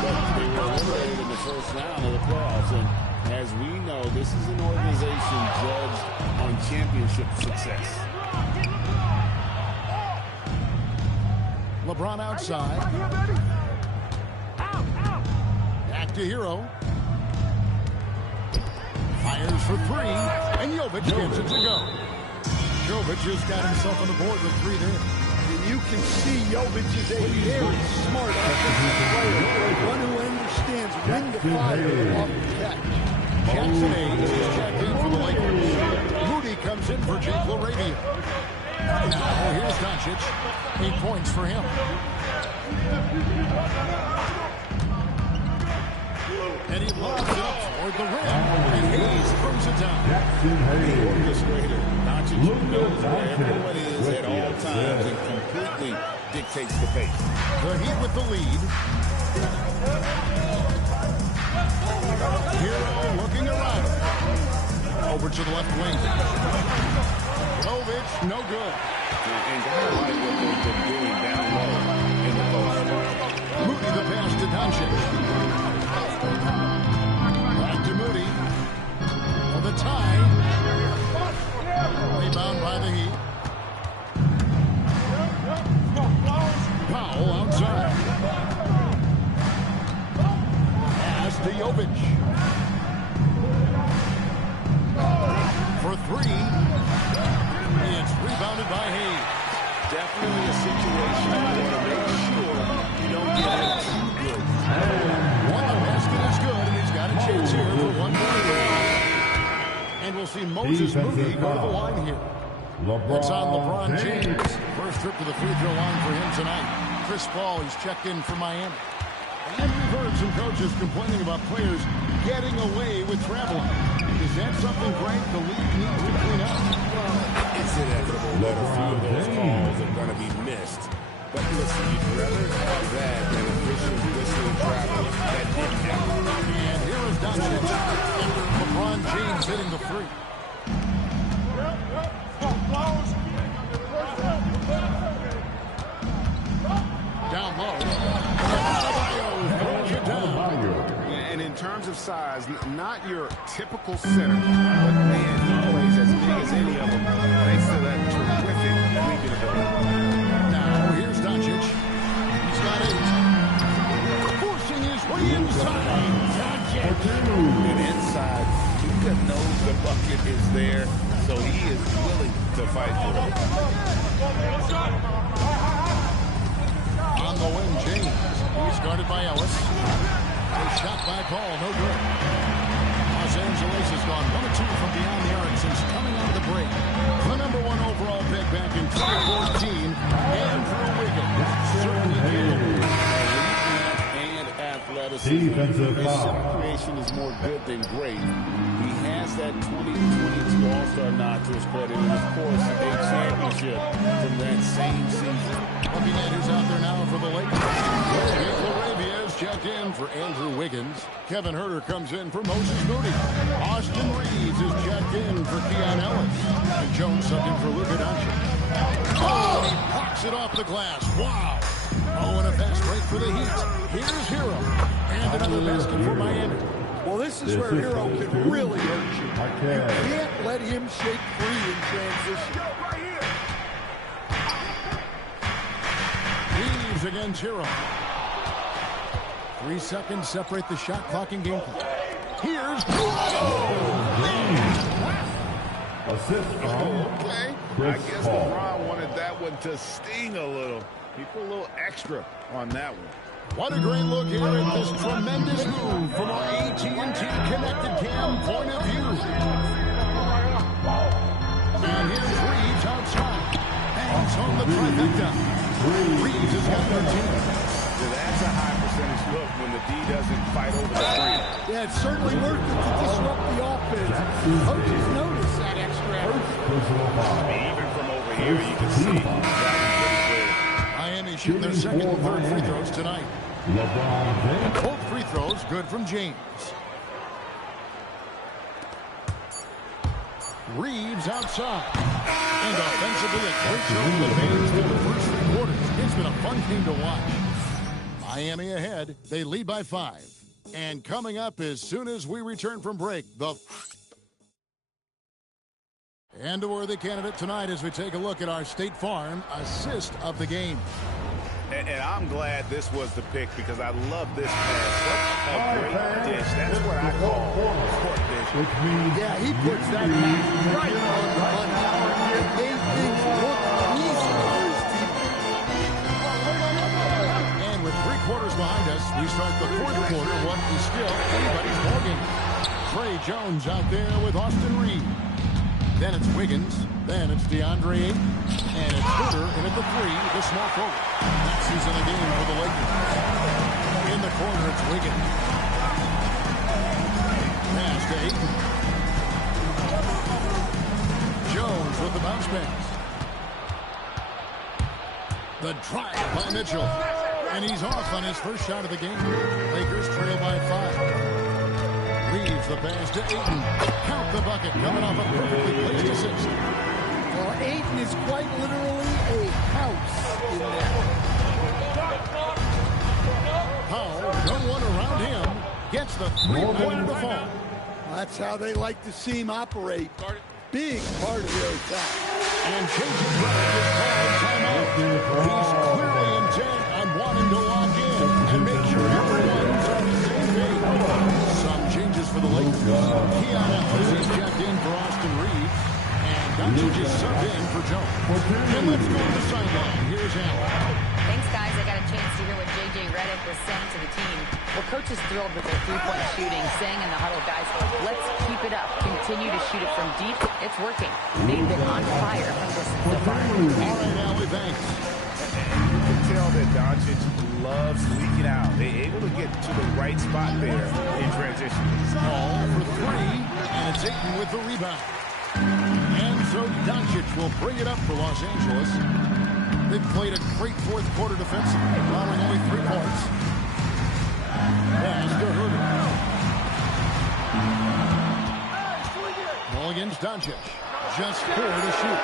but they were eliminated in the first round of the playoffs. And as we know, this is an organization judged on championship success. LeBron outside. Back to Hero. Fires for 3, and Jovic gets it to go. Jovic just got himself on the board with 3 there. you can see Jovic is a very smart offensive player, one who understands when to fire off the catch. Jackson Hayes is checked in for the Lakers. Moody comes in for Jake LaRavia. Now here's Doncic. 8 points for him. And he lobs it up toward the rim. And Hayes throws it down. The orchestrator. Doncic knows where everyone is at all times and completely dictates the pace. The Heat with the lead. Hero looking around. Over to the left wing. Jovic, no good. And I like what they've been doing down low in the post. Moody the pass to Doncic. Back to Moody. For the tie. Rebound by the Heat. Powell outside. Pass to Jovic. For 3. It's rebounded by Hayes. Definitely a situation you want to make sure you don't get hit too good. One basket is good, and he's got a chance here for one more. And we'll see Moses Moody go to the line here. It's on LeBron James. First trip to the free throw line for him tonight. Chris Paul, he's checked in for Miami. And we've heard some coaches complaining about players getting away with traveling. Is that something, Frank, the league needs to clean up? It's inevitable that a few of those calls are going to be missed. But listen, you'd rather have that than official whistling travel that didn't happen. And here is Doncic after LeBron James hitting the three. Down low. Throws it down. And in terms of size, not your typical center, but man, he plays as big as any of them thanks to that terrific leaping ability. Now here's Doncic. He's got 8. Forcing his way inside. And inside, Luka knows the bucket is there, so he is willing to fight for it. On the wing, James. He's guarded by Ellis. A shot by Paul, no good. Los Angeles has gone 1 of 2 from beyond the arc since coming out of the break. The #1 overall pick back in 2014, Andrew Wiggins. Certainly capable. And athleticism. His shot creation is more good than great. He has that 2022 All-Star nod to his credit, and of course, a championship from that same season. Looking at who's out there now for the Lakers. Jake LaRavia is checked in for Andrew Wiggins. Kevin Huerter comes in for Moses Moody. Austin Reeves is checked in for Keon Ellis. And Jones subbed in for Luka Doncic. Oh, he knocks it off the glass. Wow. Oh, and a fast break for the Heat. Here's Hero. And another basket for Miami. Well, this is where Hero can really hurt you. You can't let him shake free in transition. Reeves against Hero. 3 seconds separate the shot clock and game clock. Here's Assist from Okay. I guess LeBron wanted that one to sting a little. He put a little extra on that one. What a great look here at this tremendous move from our AT&T Connected Cam point of view. And here's Reeves outside. Hangs home the trifecta. Reeves has got 13. So that's a high percentage look when the D doesn't fight over the screen. Yeah, it's certainly worth it to disrupt the offense. Coaches notice that extra effort. Even from over here, you can see that pretty clear. Miami shooting their second and third free throws tonight. Both free throws good from James. Reeves outside. And offensively, a great show for the fans through the first 3 quarters. It's been a fun game to watch. Miami ahead. They lead by 5. And coming up as soon as we return from break, and a worthy candidate tonight as we take a look at our State Farm assist of the game. And I'm glad this was the pick because I love this pass. Such a great dish. That's what I call court dish. Yeah, he puts that pass right on the money. It made things look easy for his team. quarters behind us. We start the fourth quarter. What is still anybody's ballgame. Trey Jones out there with Austin Reed. Then it's Wiggins. Then it's DeAndre Ayton. And it's Hooter in at the 3, the small forward. That season a game for the Lakers. In the corner, it's Wiggins. Pass to Ayton. Jones with the bounce pass. The drive by Mitchell. And he's off on his first shot of the game. Lakers trail by 5. Leaves the pass to Ayton. Count the bucket coming off a perfectly placed assist. Well, Ayton is quite literally a house in there. Powell, no one around him, gets the three-pointer to fall. That's how they like to see him operate. Big part of their attack. And changing run is called timeout. He's clearly intent on wanting to lock in and make sure everyone's on the same page. Some changes for the Lakers. Keon Ellis is checked in for Austin Reed. And Doncic is subbed in for Jones. And let's go to the sideline. Here's Allen. Thanks, guys. I got a chance to hear what J.J. Redick was saying to the team. Well, Coach is thrilled with their three-point shooting, saying in the huddle, guys, let's keep it up. Continue to shoot it from deep. It's working. They've been on fire from this so far. All right, Allie, thanks. You can tell that Doncic loves leaking out. They're able to get to the right spot there in transition. All for 3, and it's Ayton with the rebound. And so Doncic will bring it up for Los Angeles. They've played a great fourth quarter defensively, allowing only 3 points. Pass to Hooter. Ball against Doncic. Just 4 to shoot.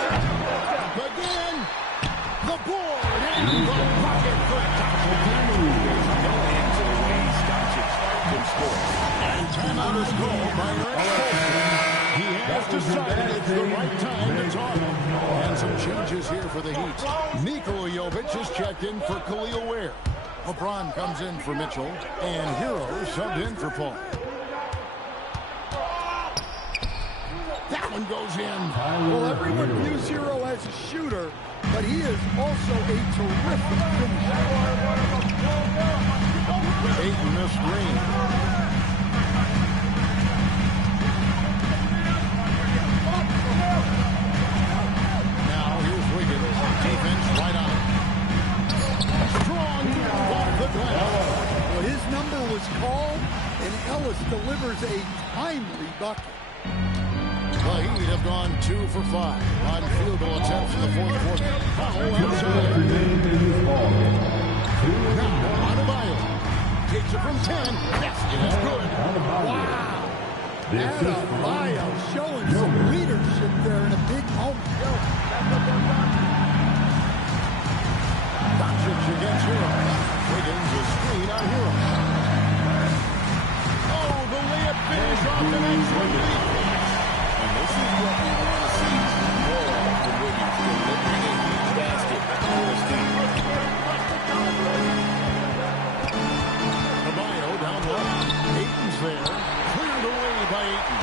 Up again. The board and the bucket for Doncic. No end to the ways Doncic can score. And timeout is called by Eric. He has decided it's the right time to talk. And some changes here for the Heat. Nikola Jovic is checked in for Khalil Ware. LeBron comes in for Mitchell. And Hero subbed in for Paul. That one goes in. Well, everyone views Hero as a shooter, but he is also a terrific finisher. Ayton missed green. Defense right on. Strong off the glass. Well, his number was called, and Ellis delivers a timely bucket. The Heat have gone 2 for 5 on field goal attempts in the fourth quarter. Powell outside. Now, Adebayo takes it from 10. Yes, it's good. Wow. Adebayo showing some leadership there in a big moment. Doncic against Hero. Wiggins a screen on Hero. Oh, the layup finish off an excellent lead. And this is what we want to see more of from Wiggins, delivering a huge basket for his team. Adebayo down low. Ayton's there. Cleared away by Ayton.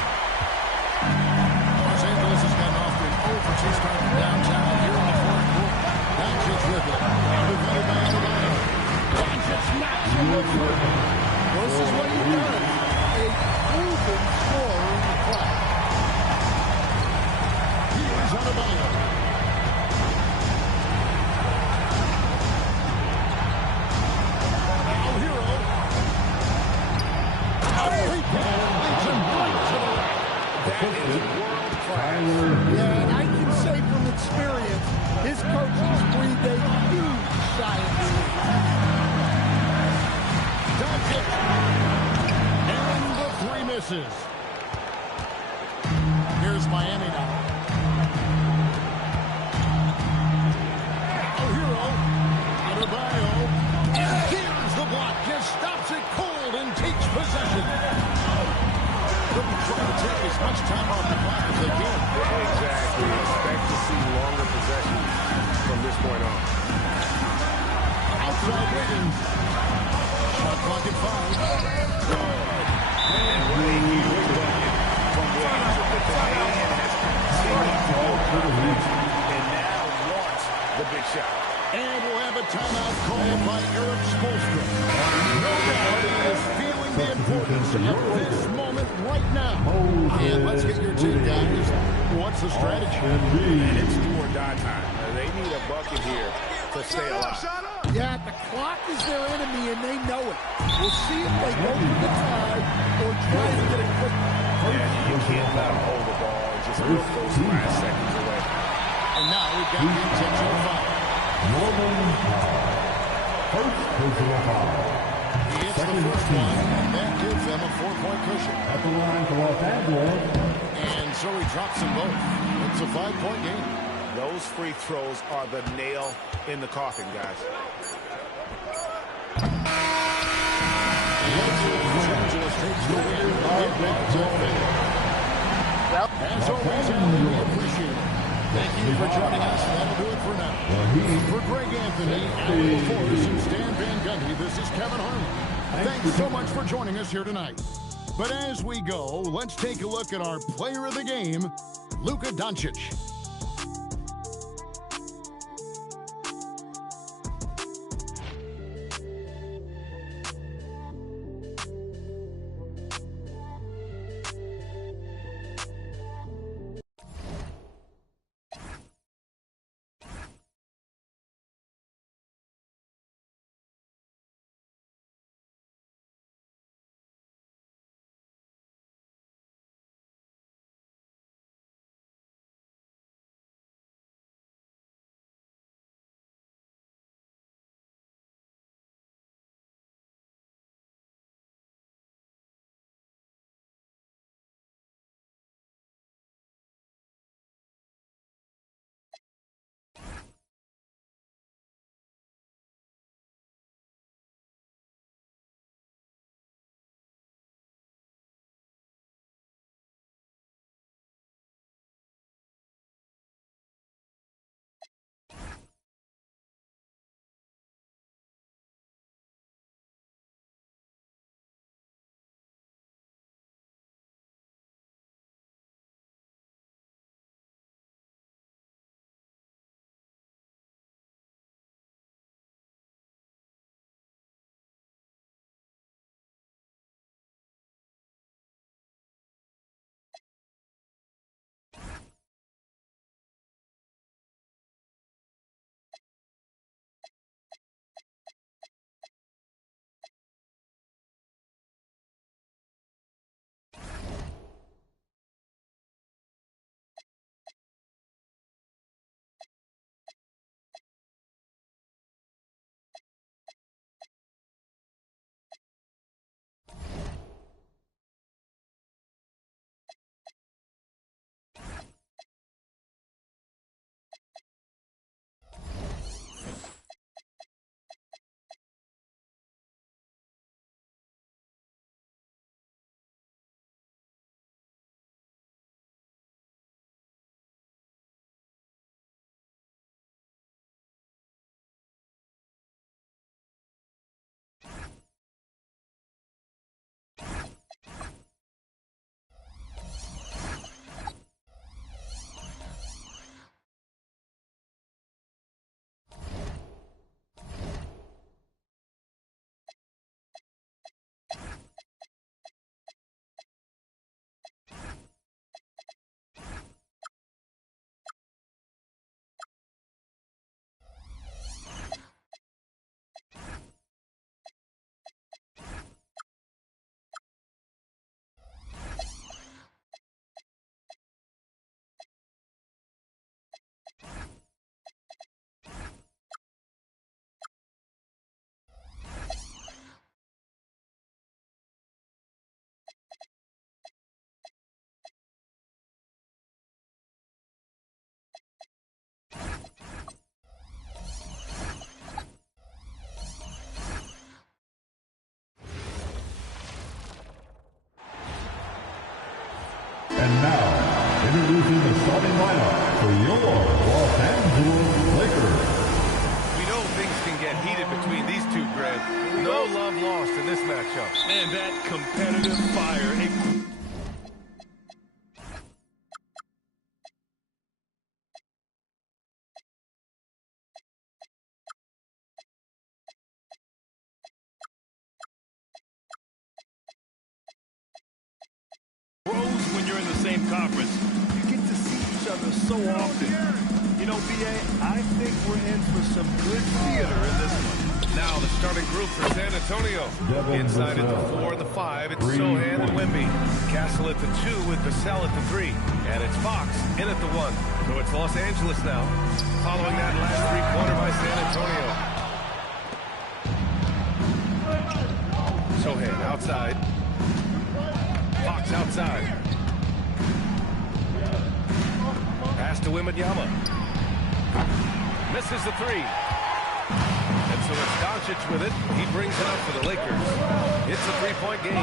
Los Angeles has gotten off to an 0-for-2 start from downtown here in the fourth quarter. Doncic with it. Defended by Adebayo. Doncic knocks him with it. This is what he does. A proven scorer in the class. Here's Adebayo. Now Hero. A free ball leads him right to the rack. That is world class. Yeah, and I can say from experience, his coaches breathed a huge sigh of relief. Doncic. And the 3 misses. Here's Miami now. Now Hero. Adebayo. And here's the block. Just stops it cold and takes possession. Couldn't try to take as much time off the clock as they can. Exactly. Expect to see longer possessions from this point on. Outside Wiggins. Shot clock at 5. And really huge bucket from Wiggins. The Canadian has continued to go through the reach and now wants the big shot. And we'll have have a timeout called by Eric Spoelstra. No doubt he is feeling the importance of this moment right now. And let's get your take, guys. What's the strategy? And it's do or die time. They need a bucket here to stay alive. Yeah, the clock is their enemy, and they know it. We'll see if they go for the tie or try to get a quick. Yeah, you can't let them hold the ball and just put those last seconds away. And now we've got the intentional foul. First personal foul. He hits the first one, and that gives them a 4-point cushion. At the line for Los Angeles. And so he drops them both. It's a 5-point game. Those free throws are the nail in the coffin, guys. Los Angeles takes the win. As always, I really appreciate it. Thank you for joining us. That'll do it for now. For Greg Anthony, Al Forrest, and Stan Van Gundy, this is Kevin Harlan. Thanks so much for joining us here tonight. But as we go, let's take a look at our player of the game, Luka Doncic. And now, introducing the starting lineup for your Los Angeles Lakers. We know things can get heated between these two, Greg. No love lost in this matchup. And that competitive fire. same conference, you get to see each other so often. You know, B.A., I think we're in for some good theater in this one. Now the starting group for San Antonio. Inside at the 4 and the 5, it's Sohan and Wemby. Castle at the 2 with Vassell at the 3. And it's Fox in at the 1. So it's Los Angeles now. Following that last three-quarter by San Antonio. Sohan outside. Fox outside. Pass to Wembanyama. Misses the 3. And so it's Doncic with it. He brings it up for the Lakers. It's a three-point game.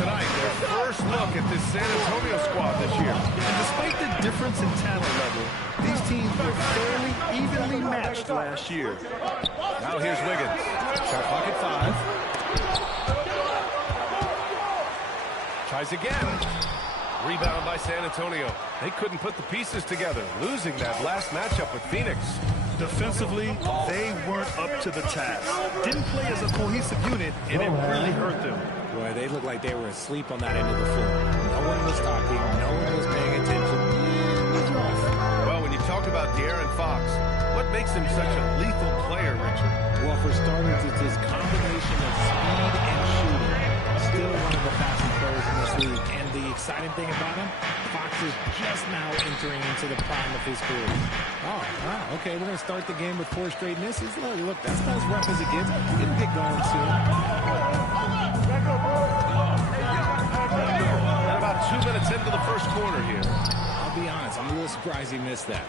Tonight, their first look at this San Antonio squad this year. And despite the difference in talent level, these teams were fairly evenly matched last year. Now here's Wiggins. Shot clock at 5. Tries again. Rebound by San Antonio. They couldn't put the pieces together, losing that last matchup with Phoenix. Defensively, they weren't up to the task. Didn't play as a cohesive unit, and it really hurt them. Boy, they looked like they were asleep on that end of the floor. No one was talking. No one was paying attention. It was rough. Well, when you talk about De'Aaron Fox, what makes him such a lethal player, Richard? Well, for starters, it's his combination of speed and shooting. Still one of the fastest players in this league. And the exciting thing about him, Fox is just now entering into the prime of his career. Oh, wow, okay, we're going to start the game with 4 straight misses. Look, that's not as rough as it gets. It'll get going soon. And about 2 minutes into the first quarter here. I'll be honest, I'm a little surprised he missed that.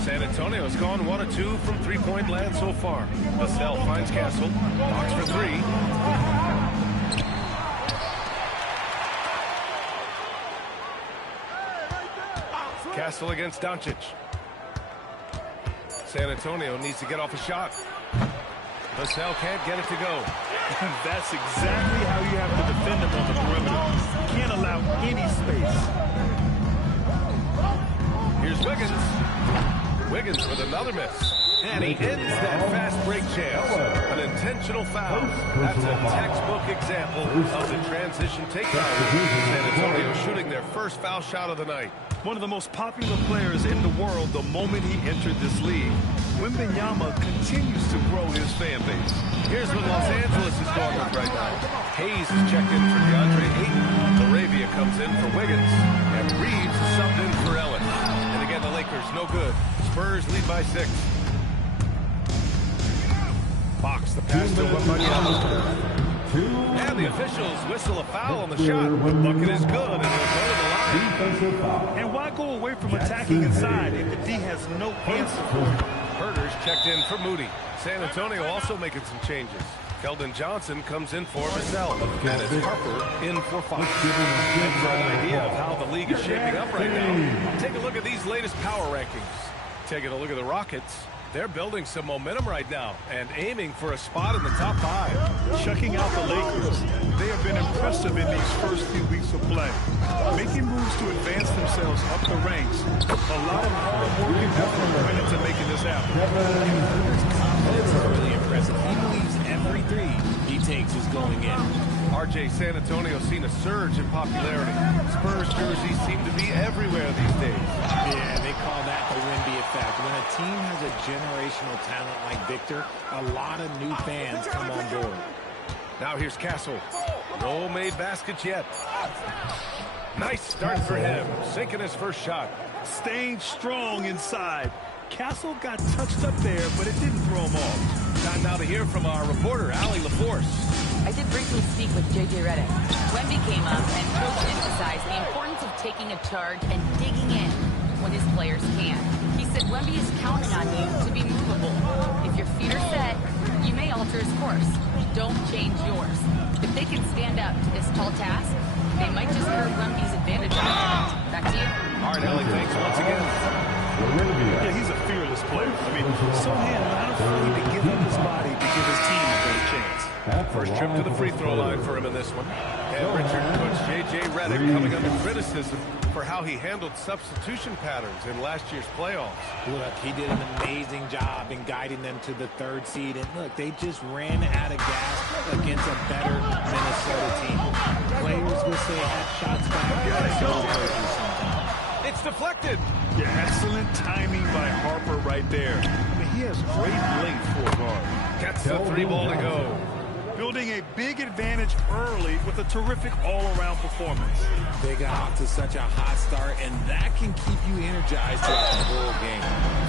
San Antonio's gone 1 of 2 from three-point land so far. Vassell finds Castle. Fox for 3. Castle against Doncic. San Antonio needs to get off a shot. Vassell can't get it to go. That's exactly how you have to defend him on the perimeter. Can't allow any space. Here's Wiggins. Wiggins with another miss. And he ends that fast break chance. An intentional foul. That's a textbook example of the transition takeout. San Antonio shooting their first foul shot of the night. One of the most popular players in the world the moment he entered this league. Wembanyama continues to grow his fan base. Here's what Los Angeles is going with right now. Hayes is checked in for DeAndre Ayton. Arabia comes in for Wiggins. And Reeves is subbed in for Ellis. And again, the Lakers, no good. Spurs lead by 6. Fox, the pass to Wembanyama. And the officials whistle a foul on the shot. The bucket is good, and he'll go to the line. And why go away from attacking inside if the D has no answer for it? Herder's checked in for Moody. San Antonio also making some changes. Keldon Johnson comes in for Vassell. And it's Harper in for Fox. That's an idea of how the league is shaping up right now. Take a look at these latest power rankings. Taking a look at the Rockets. They're building some momentum right now and aiming for a spot in the top 5. Checking out the Lakers. They have been impressive in these first few weeks of play. Making moves to advance themselves up the ranks. A lot of hard work and effort went into making this happen. His confidence is really impressive. He believes every 3 he takes is going in. RJ, San Antonio seen a surge in popularity. Spurs jerseys seem to be everywhere these days. Yeah, they call that the Wemby effect. When a team has a generational talent like Victor, a lot of new fans come on board. Now here's Castle. No made baskets yet. Nice start for him. Sinking his first shot. Staying strong inside. Castle got touched up there, but it didn't throw him off. Time now to hear from our reporter, Allie LaForce. I did briefly speak with J.J. Redick. Wemby came up and Coach emphasized the importance of taking a charge and digging in when his players can. He said Wemby is counting on you to be movable. If your feet are set, you may alter his course. Don't change yours. If they can stand up to this tall task, they might just hurt Wemby's advantage. Back to you. All right, Allie, thanks once again. Yeah, he's a fearless player. I mean, Sohan not afraid to give up his body to give his team a better chance. First trip to the free throw line for him in this one. And Richard, Coach J.J. Redick coming under criticism for how he handled substitution patterns in last year's playoffs. Look, he did an amazing job in guiding them to the 3rd seed. And look, they just ran out of gas against a better Minnesota team. Players wish they had shots back. So deflected. Yeah, excellent timing by Harper right there. I mean, he has great length for a guard. Gets the 3 ball to go. Building a big advantage early with a terrific all-around performance. They got off to such a hot start, and that can keep you energized throughout the whole game.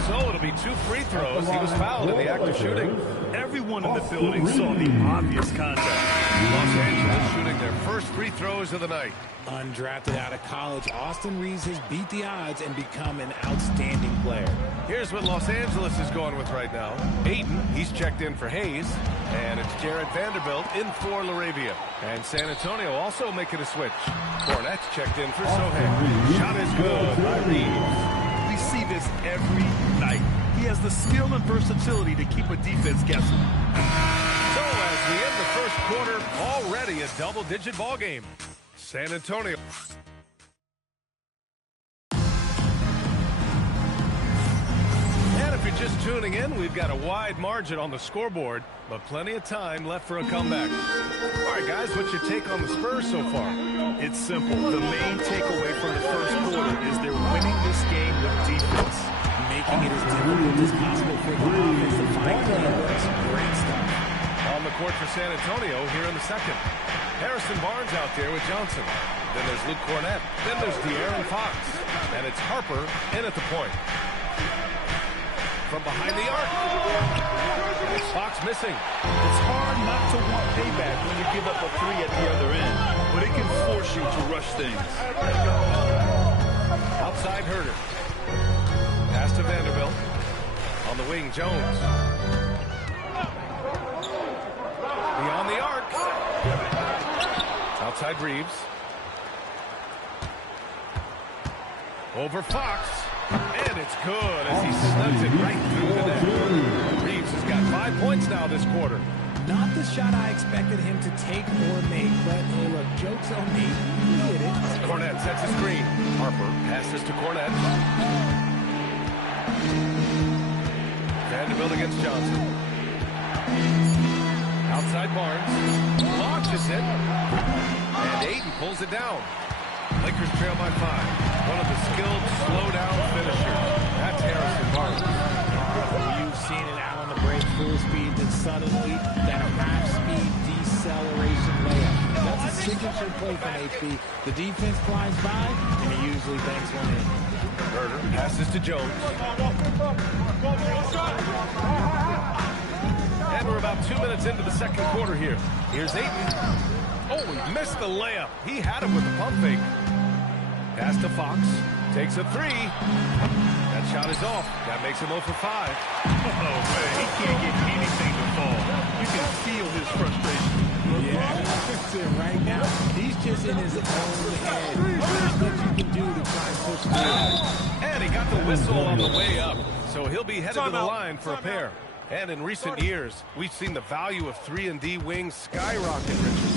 So it'll be 2 free throws. He was fouled in the act of shooting. Everyone in the building saw the obvious contact. Los Angeles shooting their first free throws of the night. Undrafted out of college, Austin Reeves has beat the odds and become an outstanding player. Here's what Los Angeles is going with right now. Ayton, he's checked in for Hayes. And it's Jared Vanderbilt in for LaRavia. And San Antonio also making a switch. Cornette's checked in for Sohan. Shot is good by Reeves. We see this every night. He has the skill and versatility to keep a defense guessing. So as we end the first quarter, already a double-digit ball game. San Antonio. And if you're just tuning in, we've got a wide margin on the scoreboard, but plenty of time left for a comeback. All right, guys, what's your take on the Spurs so far? It's simple. The main takeaway from the first quarter is they're winning this game with defense, making it as difficult as possible for the offense to find playbooks. Great stuff. On the court for San Antonio here in the second. Harrison Barnes out there with Johnson. Then there's Luke Cornette. Then there's De'Aaron Fox. And it's Harper in at the point. From behind the arc. It's Fox missing. It's hard not to want payback when you give up a 3 at the other end, but it can force you to rush things. Outside Herter. Pass to Vanderbilt. On the wing, Jones. Beyond the arc. Outside Reeves. Over Fox. And it's good as he snugs it right through the net. Reeves has got 5 points now this quarter. Not the shot I expected him to take or make, but hey, look, joke's on me. He did it. Cornette sets a screen. Harper passes to Cornette. Vanderbilt against Johnson. Outside Barnes. Launches it. And Ayton pulls it down. Lakers trail by 5. One of the skilled slow-down finishers. That's Harrison Barnes. You've seen it out on the break, full speed, then suddenly that half-speed deceleration layup. That's a signature play from HP. The defense flies by, and he usually banks one in. Herter passes to Jones. And we're about 2 minutes into the second quarter here. Here's Ayton. Oh, he missed the layup. He had him with the pump fake. Pass to Fox. Takes a 3. That shot is off. That makes him 0 for 5. Oh, man, he can't get anything to fall. You can feel his frustration. Yeah, that's it right now. He's just in his own head. There's nothing you can do to try and push through. And he got the whistle on the way up. So he'll be headed to the line for a pair. And in recent years, we've seen the value of 3-and-D wings skyrocket, Richard.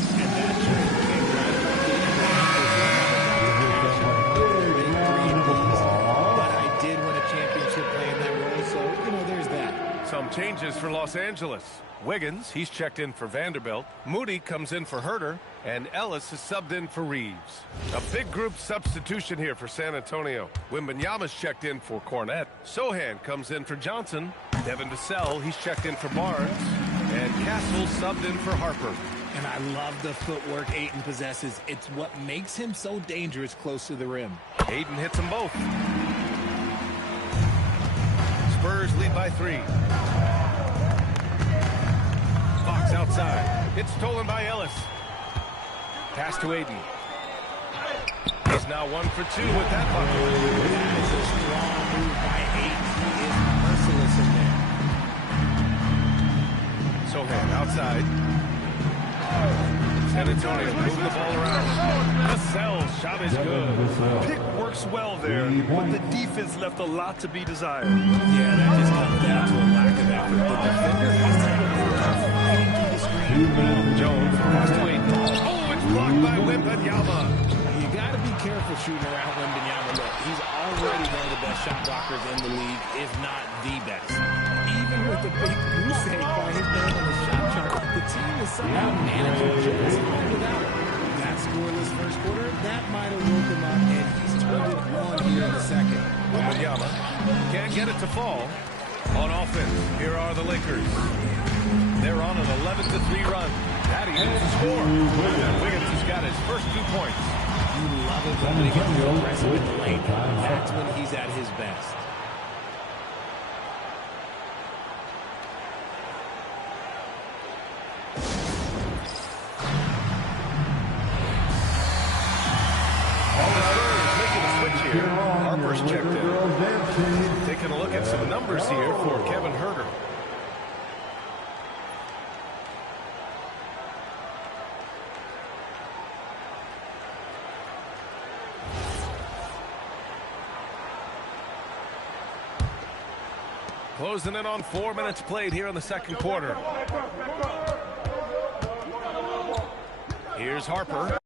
Some changes for Los Angeles. Wiggins, he's checked in for Vanderbilt. Moody comes in for Herter. And Ellis is subbed in for Reeves. A big group substitution here for San Antonio. Wembanyama's checked in for Cornette. Sohan comes in for Johnson. Devin Vassell, he's checked in for Barnes. And Castle subbed in for Harper. And I love the footwork Ayton possesses. It's what makes him so dangerous close to the rim. Ayton hits them both. Spurs lead by 3. Fox outside. It's stolen by Ellis. Pass to Ayton. He's now 1 for 2 with that bucket. That is a strong move by Ayton. He is merciless in there. Sohan outside. San Antonio moving the ball around. Vassell's shot is good. Pick works well there, but the defense left a lot to be desired. Yeah, that just comes down to a lack of effort. The defender has to fighting through the screen. Jones pass to Ayton. Oh, it's blocked by Wembanyama. You got to be careful shooting around Wembanyama. Look, he's already one of the best shot blockers in the league, if not the best. Even with the big goose egg by his man on the shot chart, the team is somehow managing just fine without him. That scoreless first quarter, that might have woke him up, and he's holding on here in the second. Wembanyama can't get it to fall. On offense, here are the Lakers. They're on an 11-3 run. Daddy is to score. And Wiggins has got his first 2 points. You love it when he gets aggressive in the lane. That's when he's at his best. Here. Harper's checked in. Taking a look at some numbers here for Kevin Huerter. Closing in on 4 minutes played here in the second quarter. Here's Harper.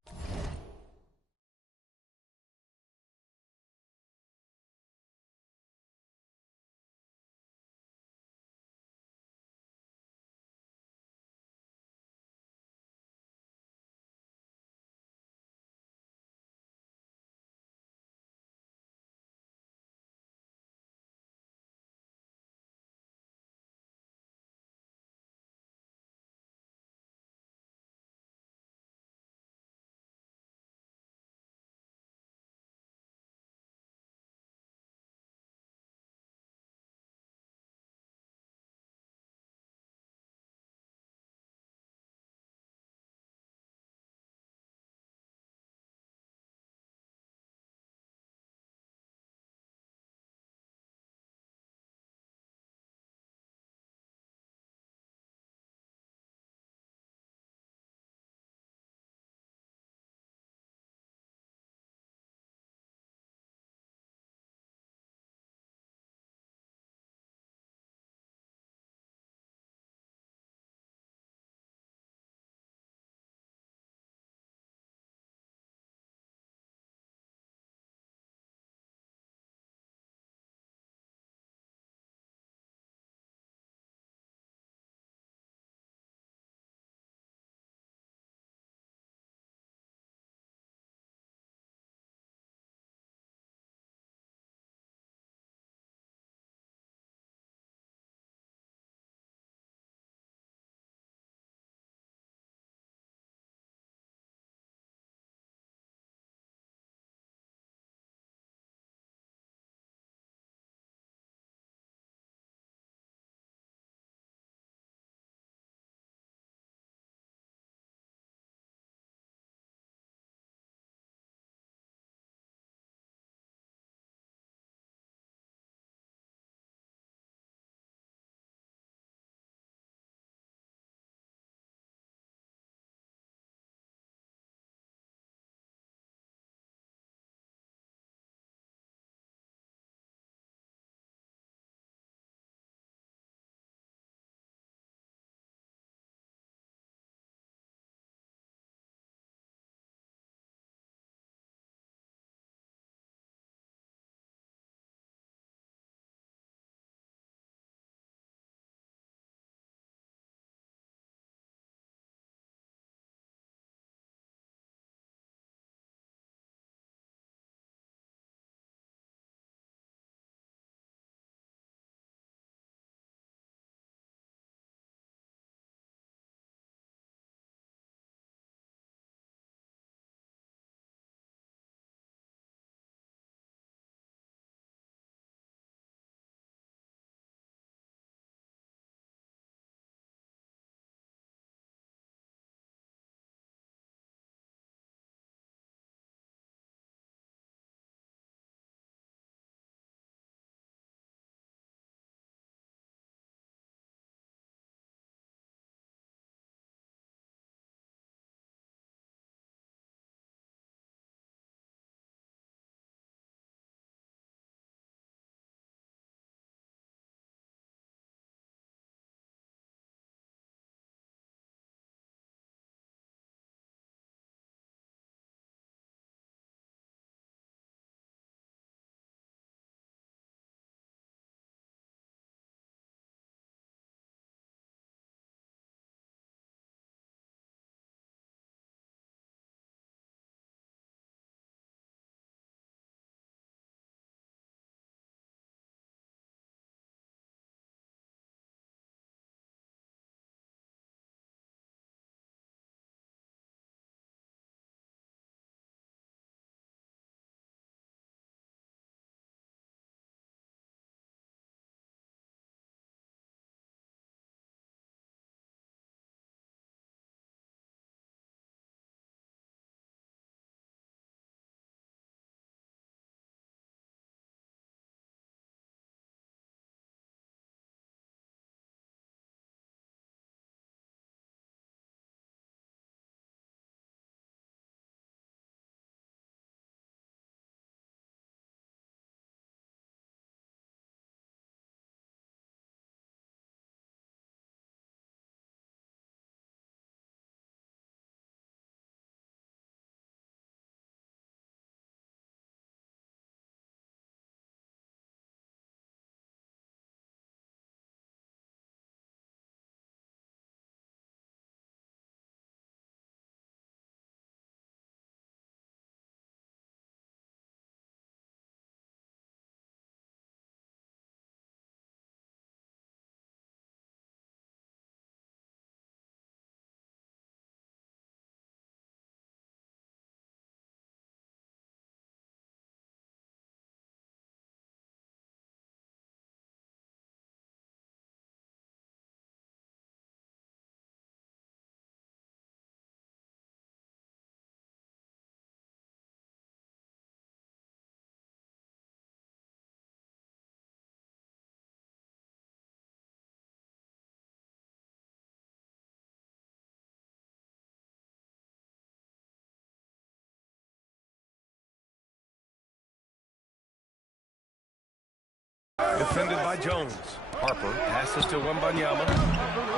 Defended by Jones. Harper passes to Wembanyama.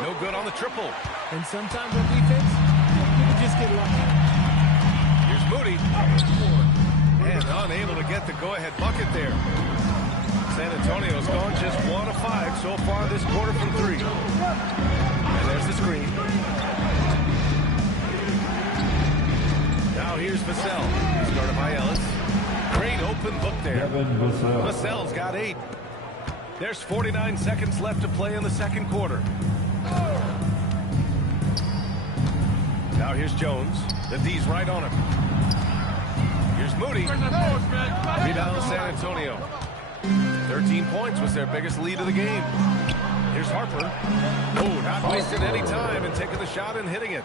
No good on the triple. And sometimes on defense, you can just get lucky. Here's Moody. And unable to get the go-ahead bucket there. San Antonio's gone just 1 of 5 so far this quarter from 3. And there's the screen. Now here's Vassell. He's guarded by Ellis. Great open look there. Vassell's got 8. There's 49 seconds left to play in the second quarter. Now here's Jones. The D's right on him. Here's Moody. Rebound San Antonio. 13 points was their biggest lead of the game. Here's Harper. Oh, not wasting any time and taking the shot and hitting it.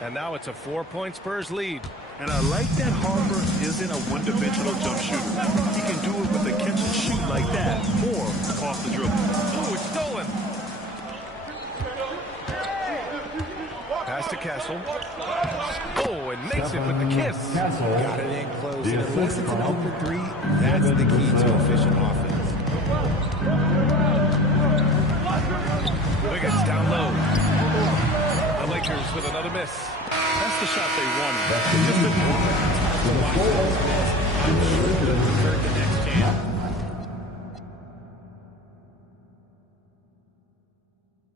And now it's a 4-point Spurs lead. And I like that Harper isn't a one-dimensional jump shooter. He can do it with a catch and shoot like that or off the dribble. Oh, it's stolen. Pass to Castle. Oh, and makes it with the kiss. Got it in close. And unless it's an open 3, that's the key to efficient offense. Wiggins down low. The Lakers with another miss. That's the shot they wanted. Just didn't work.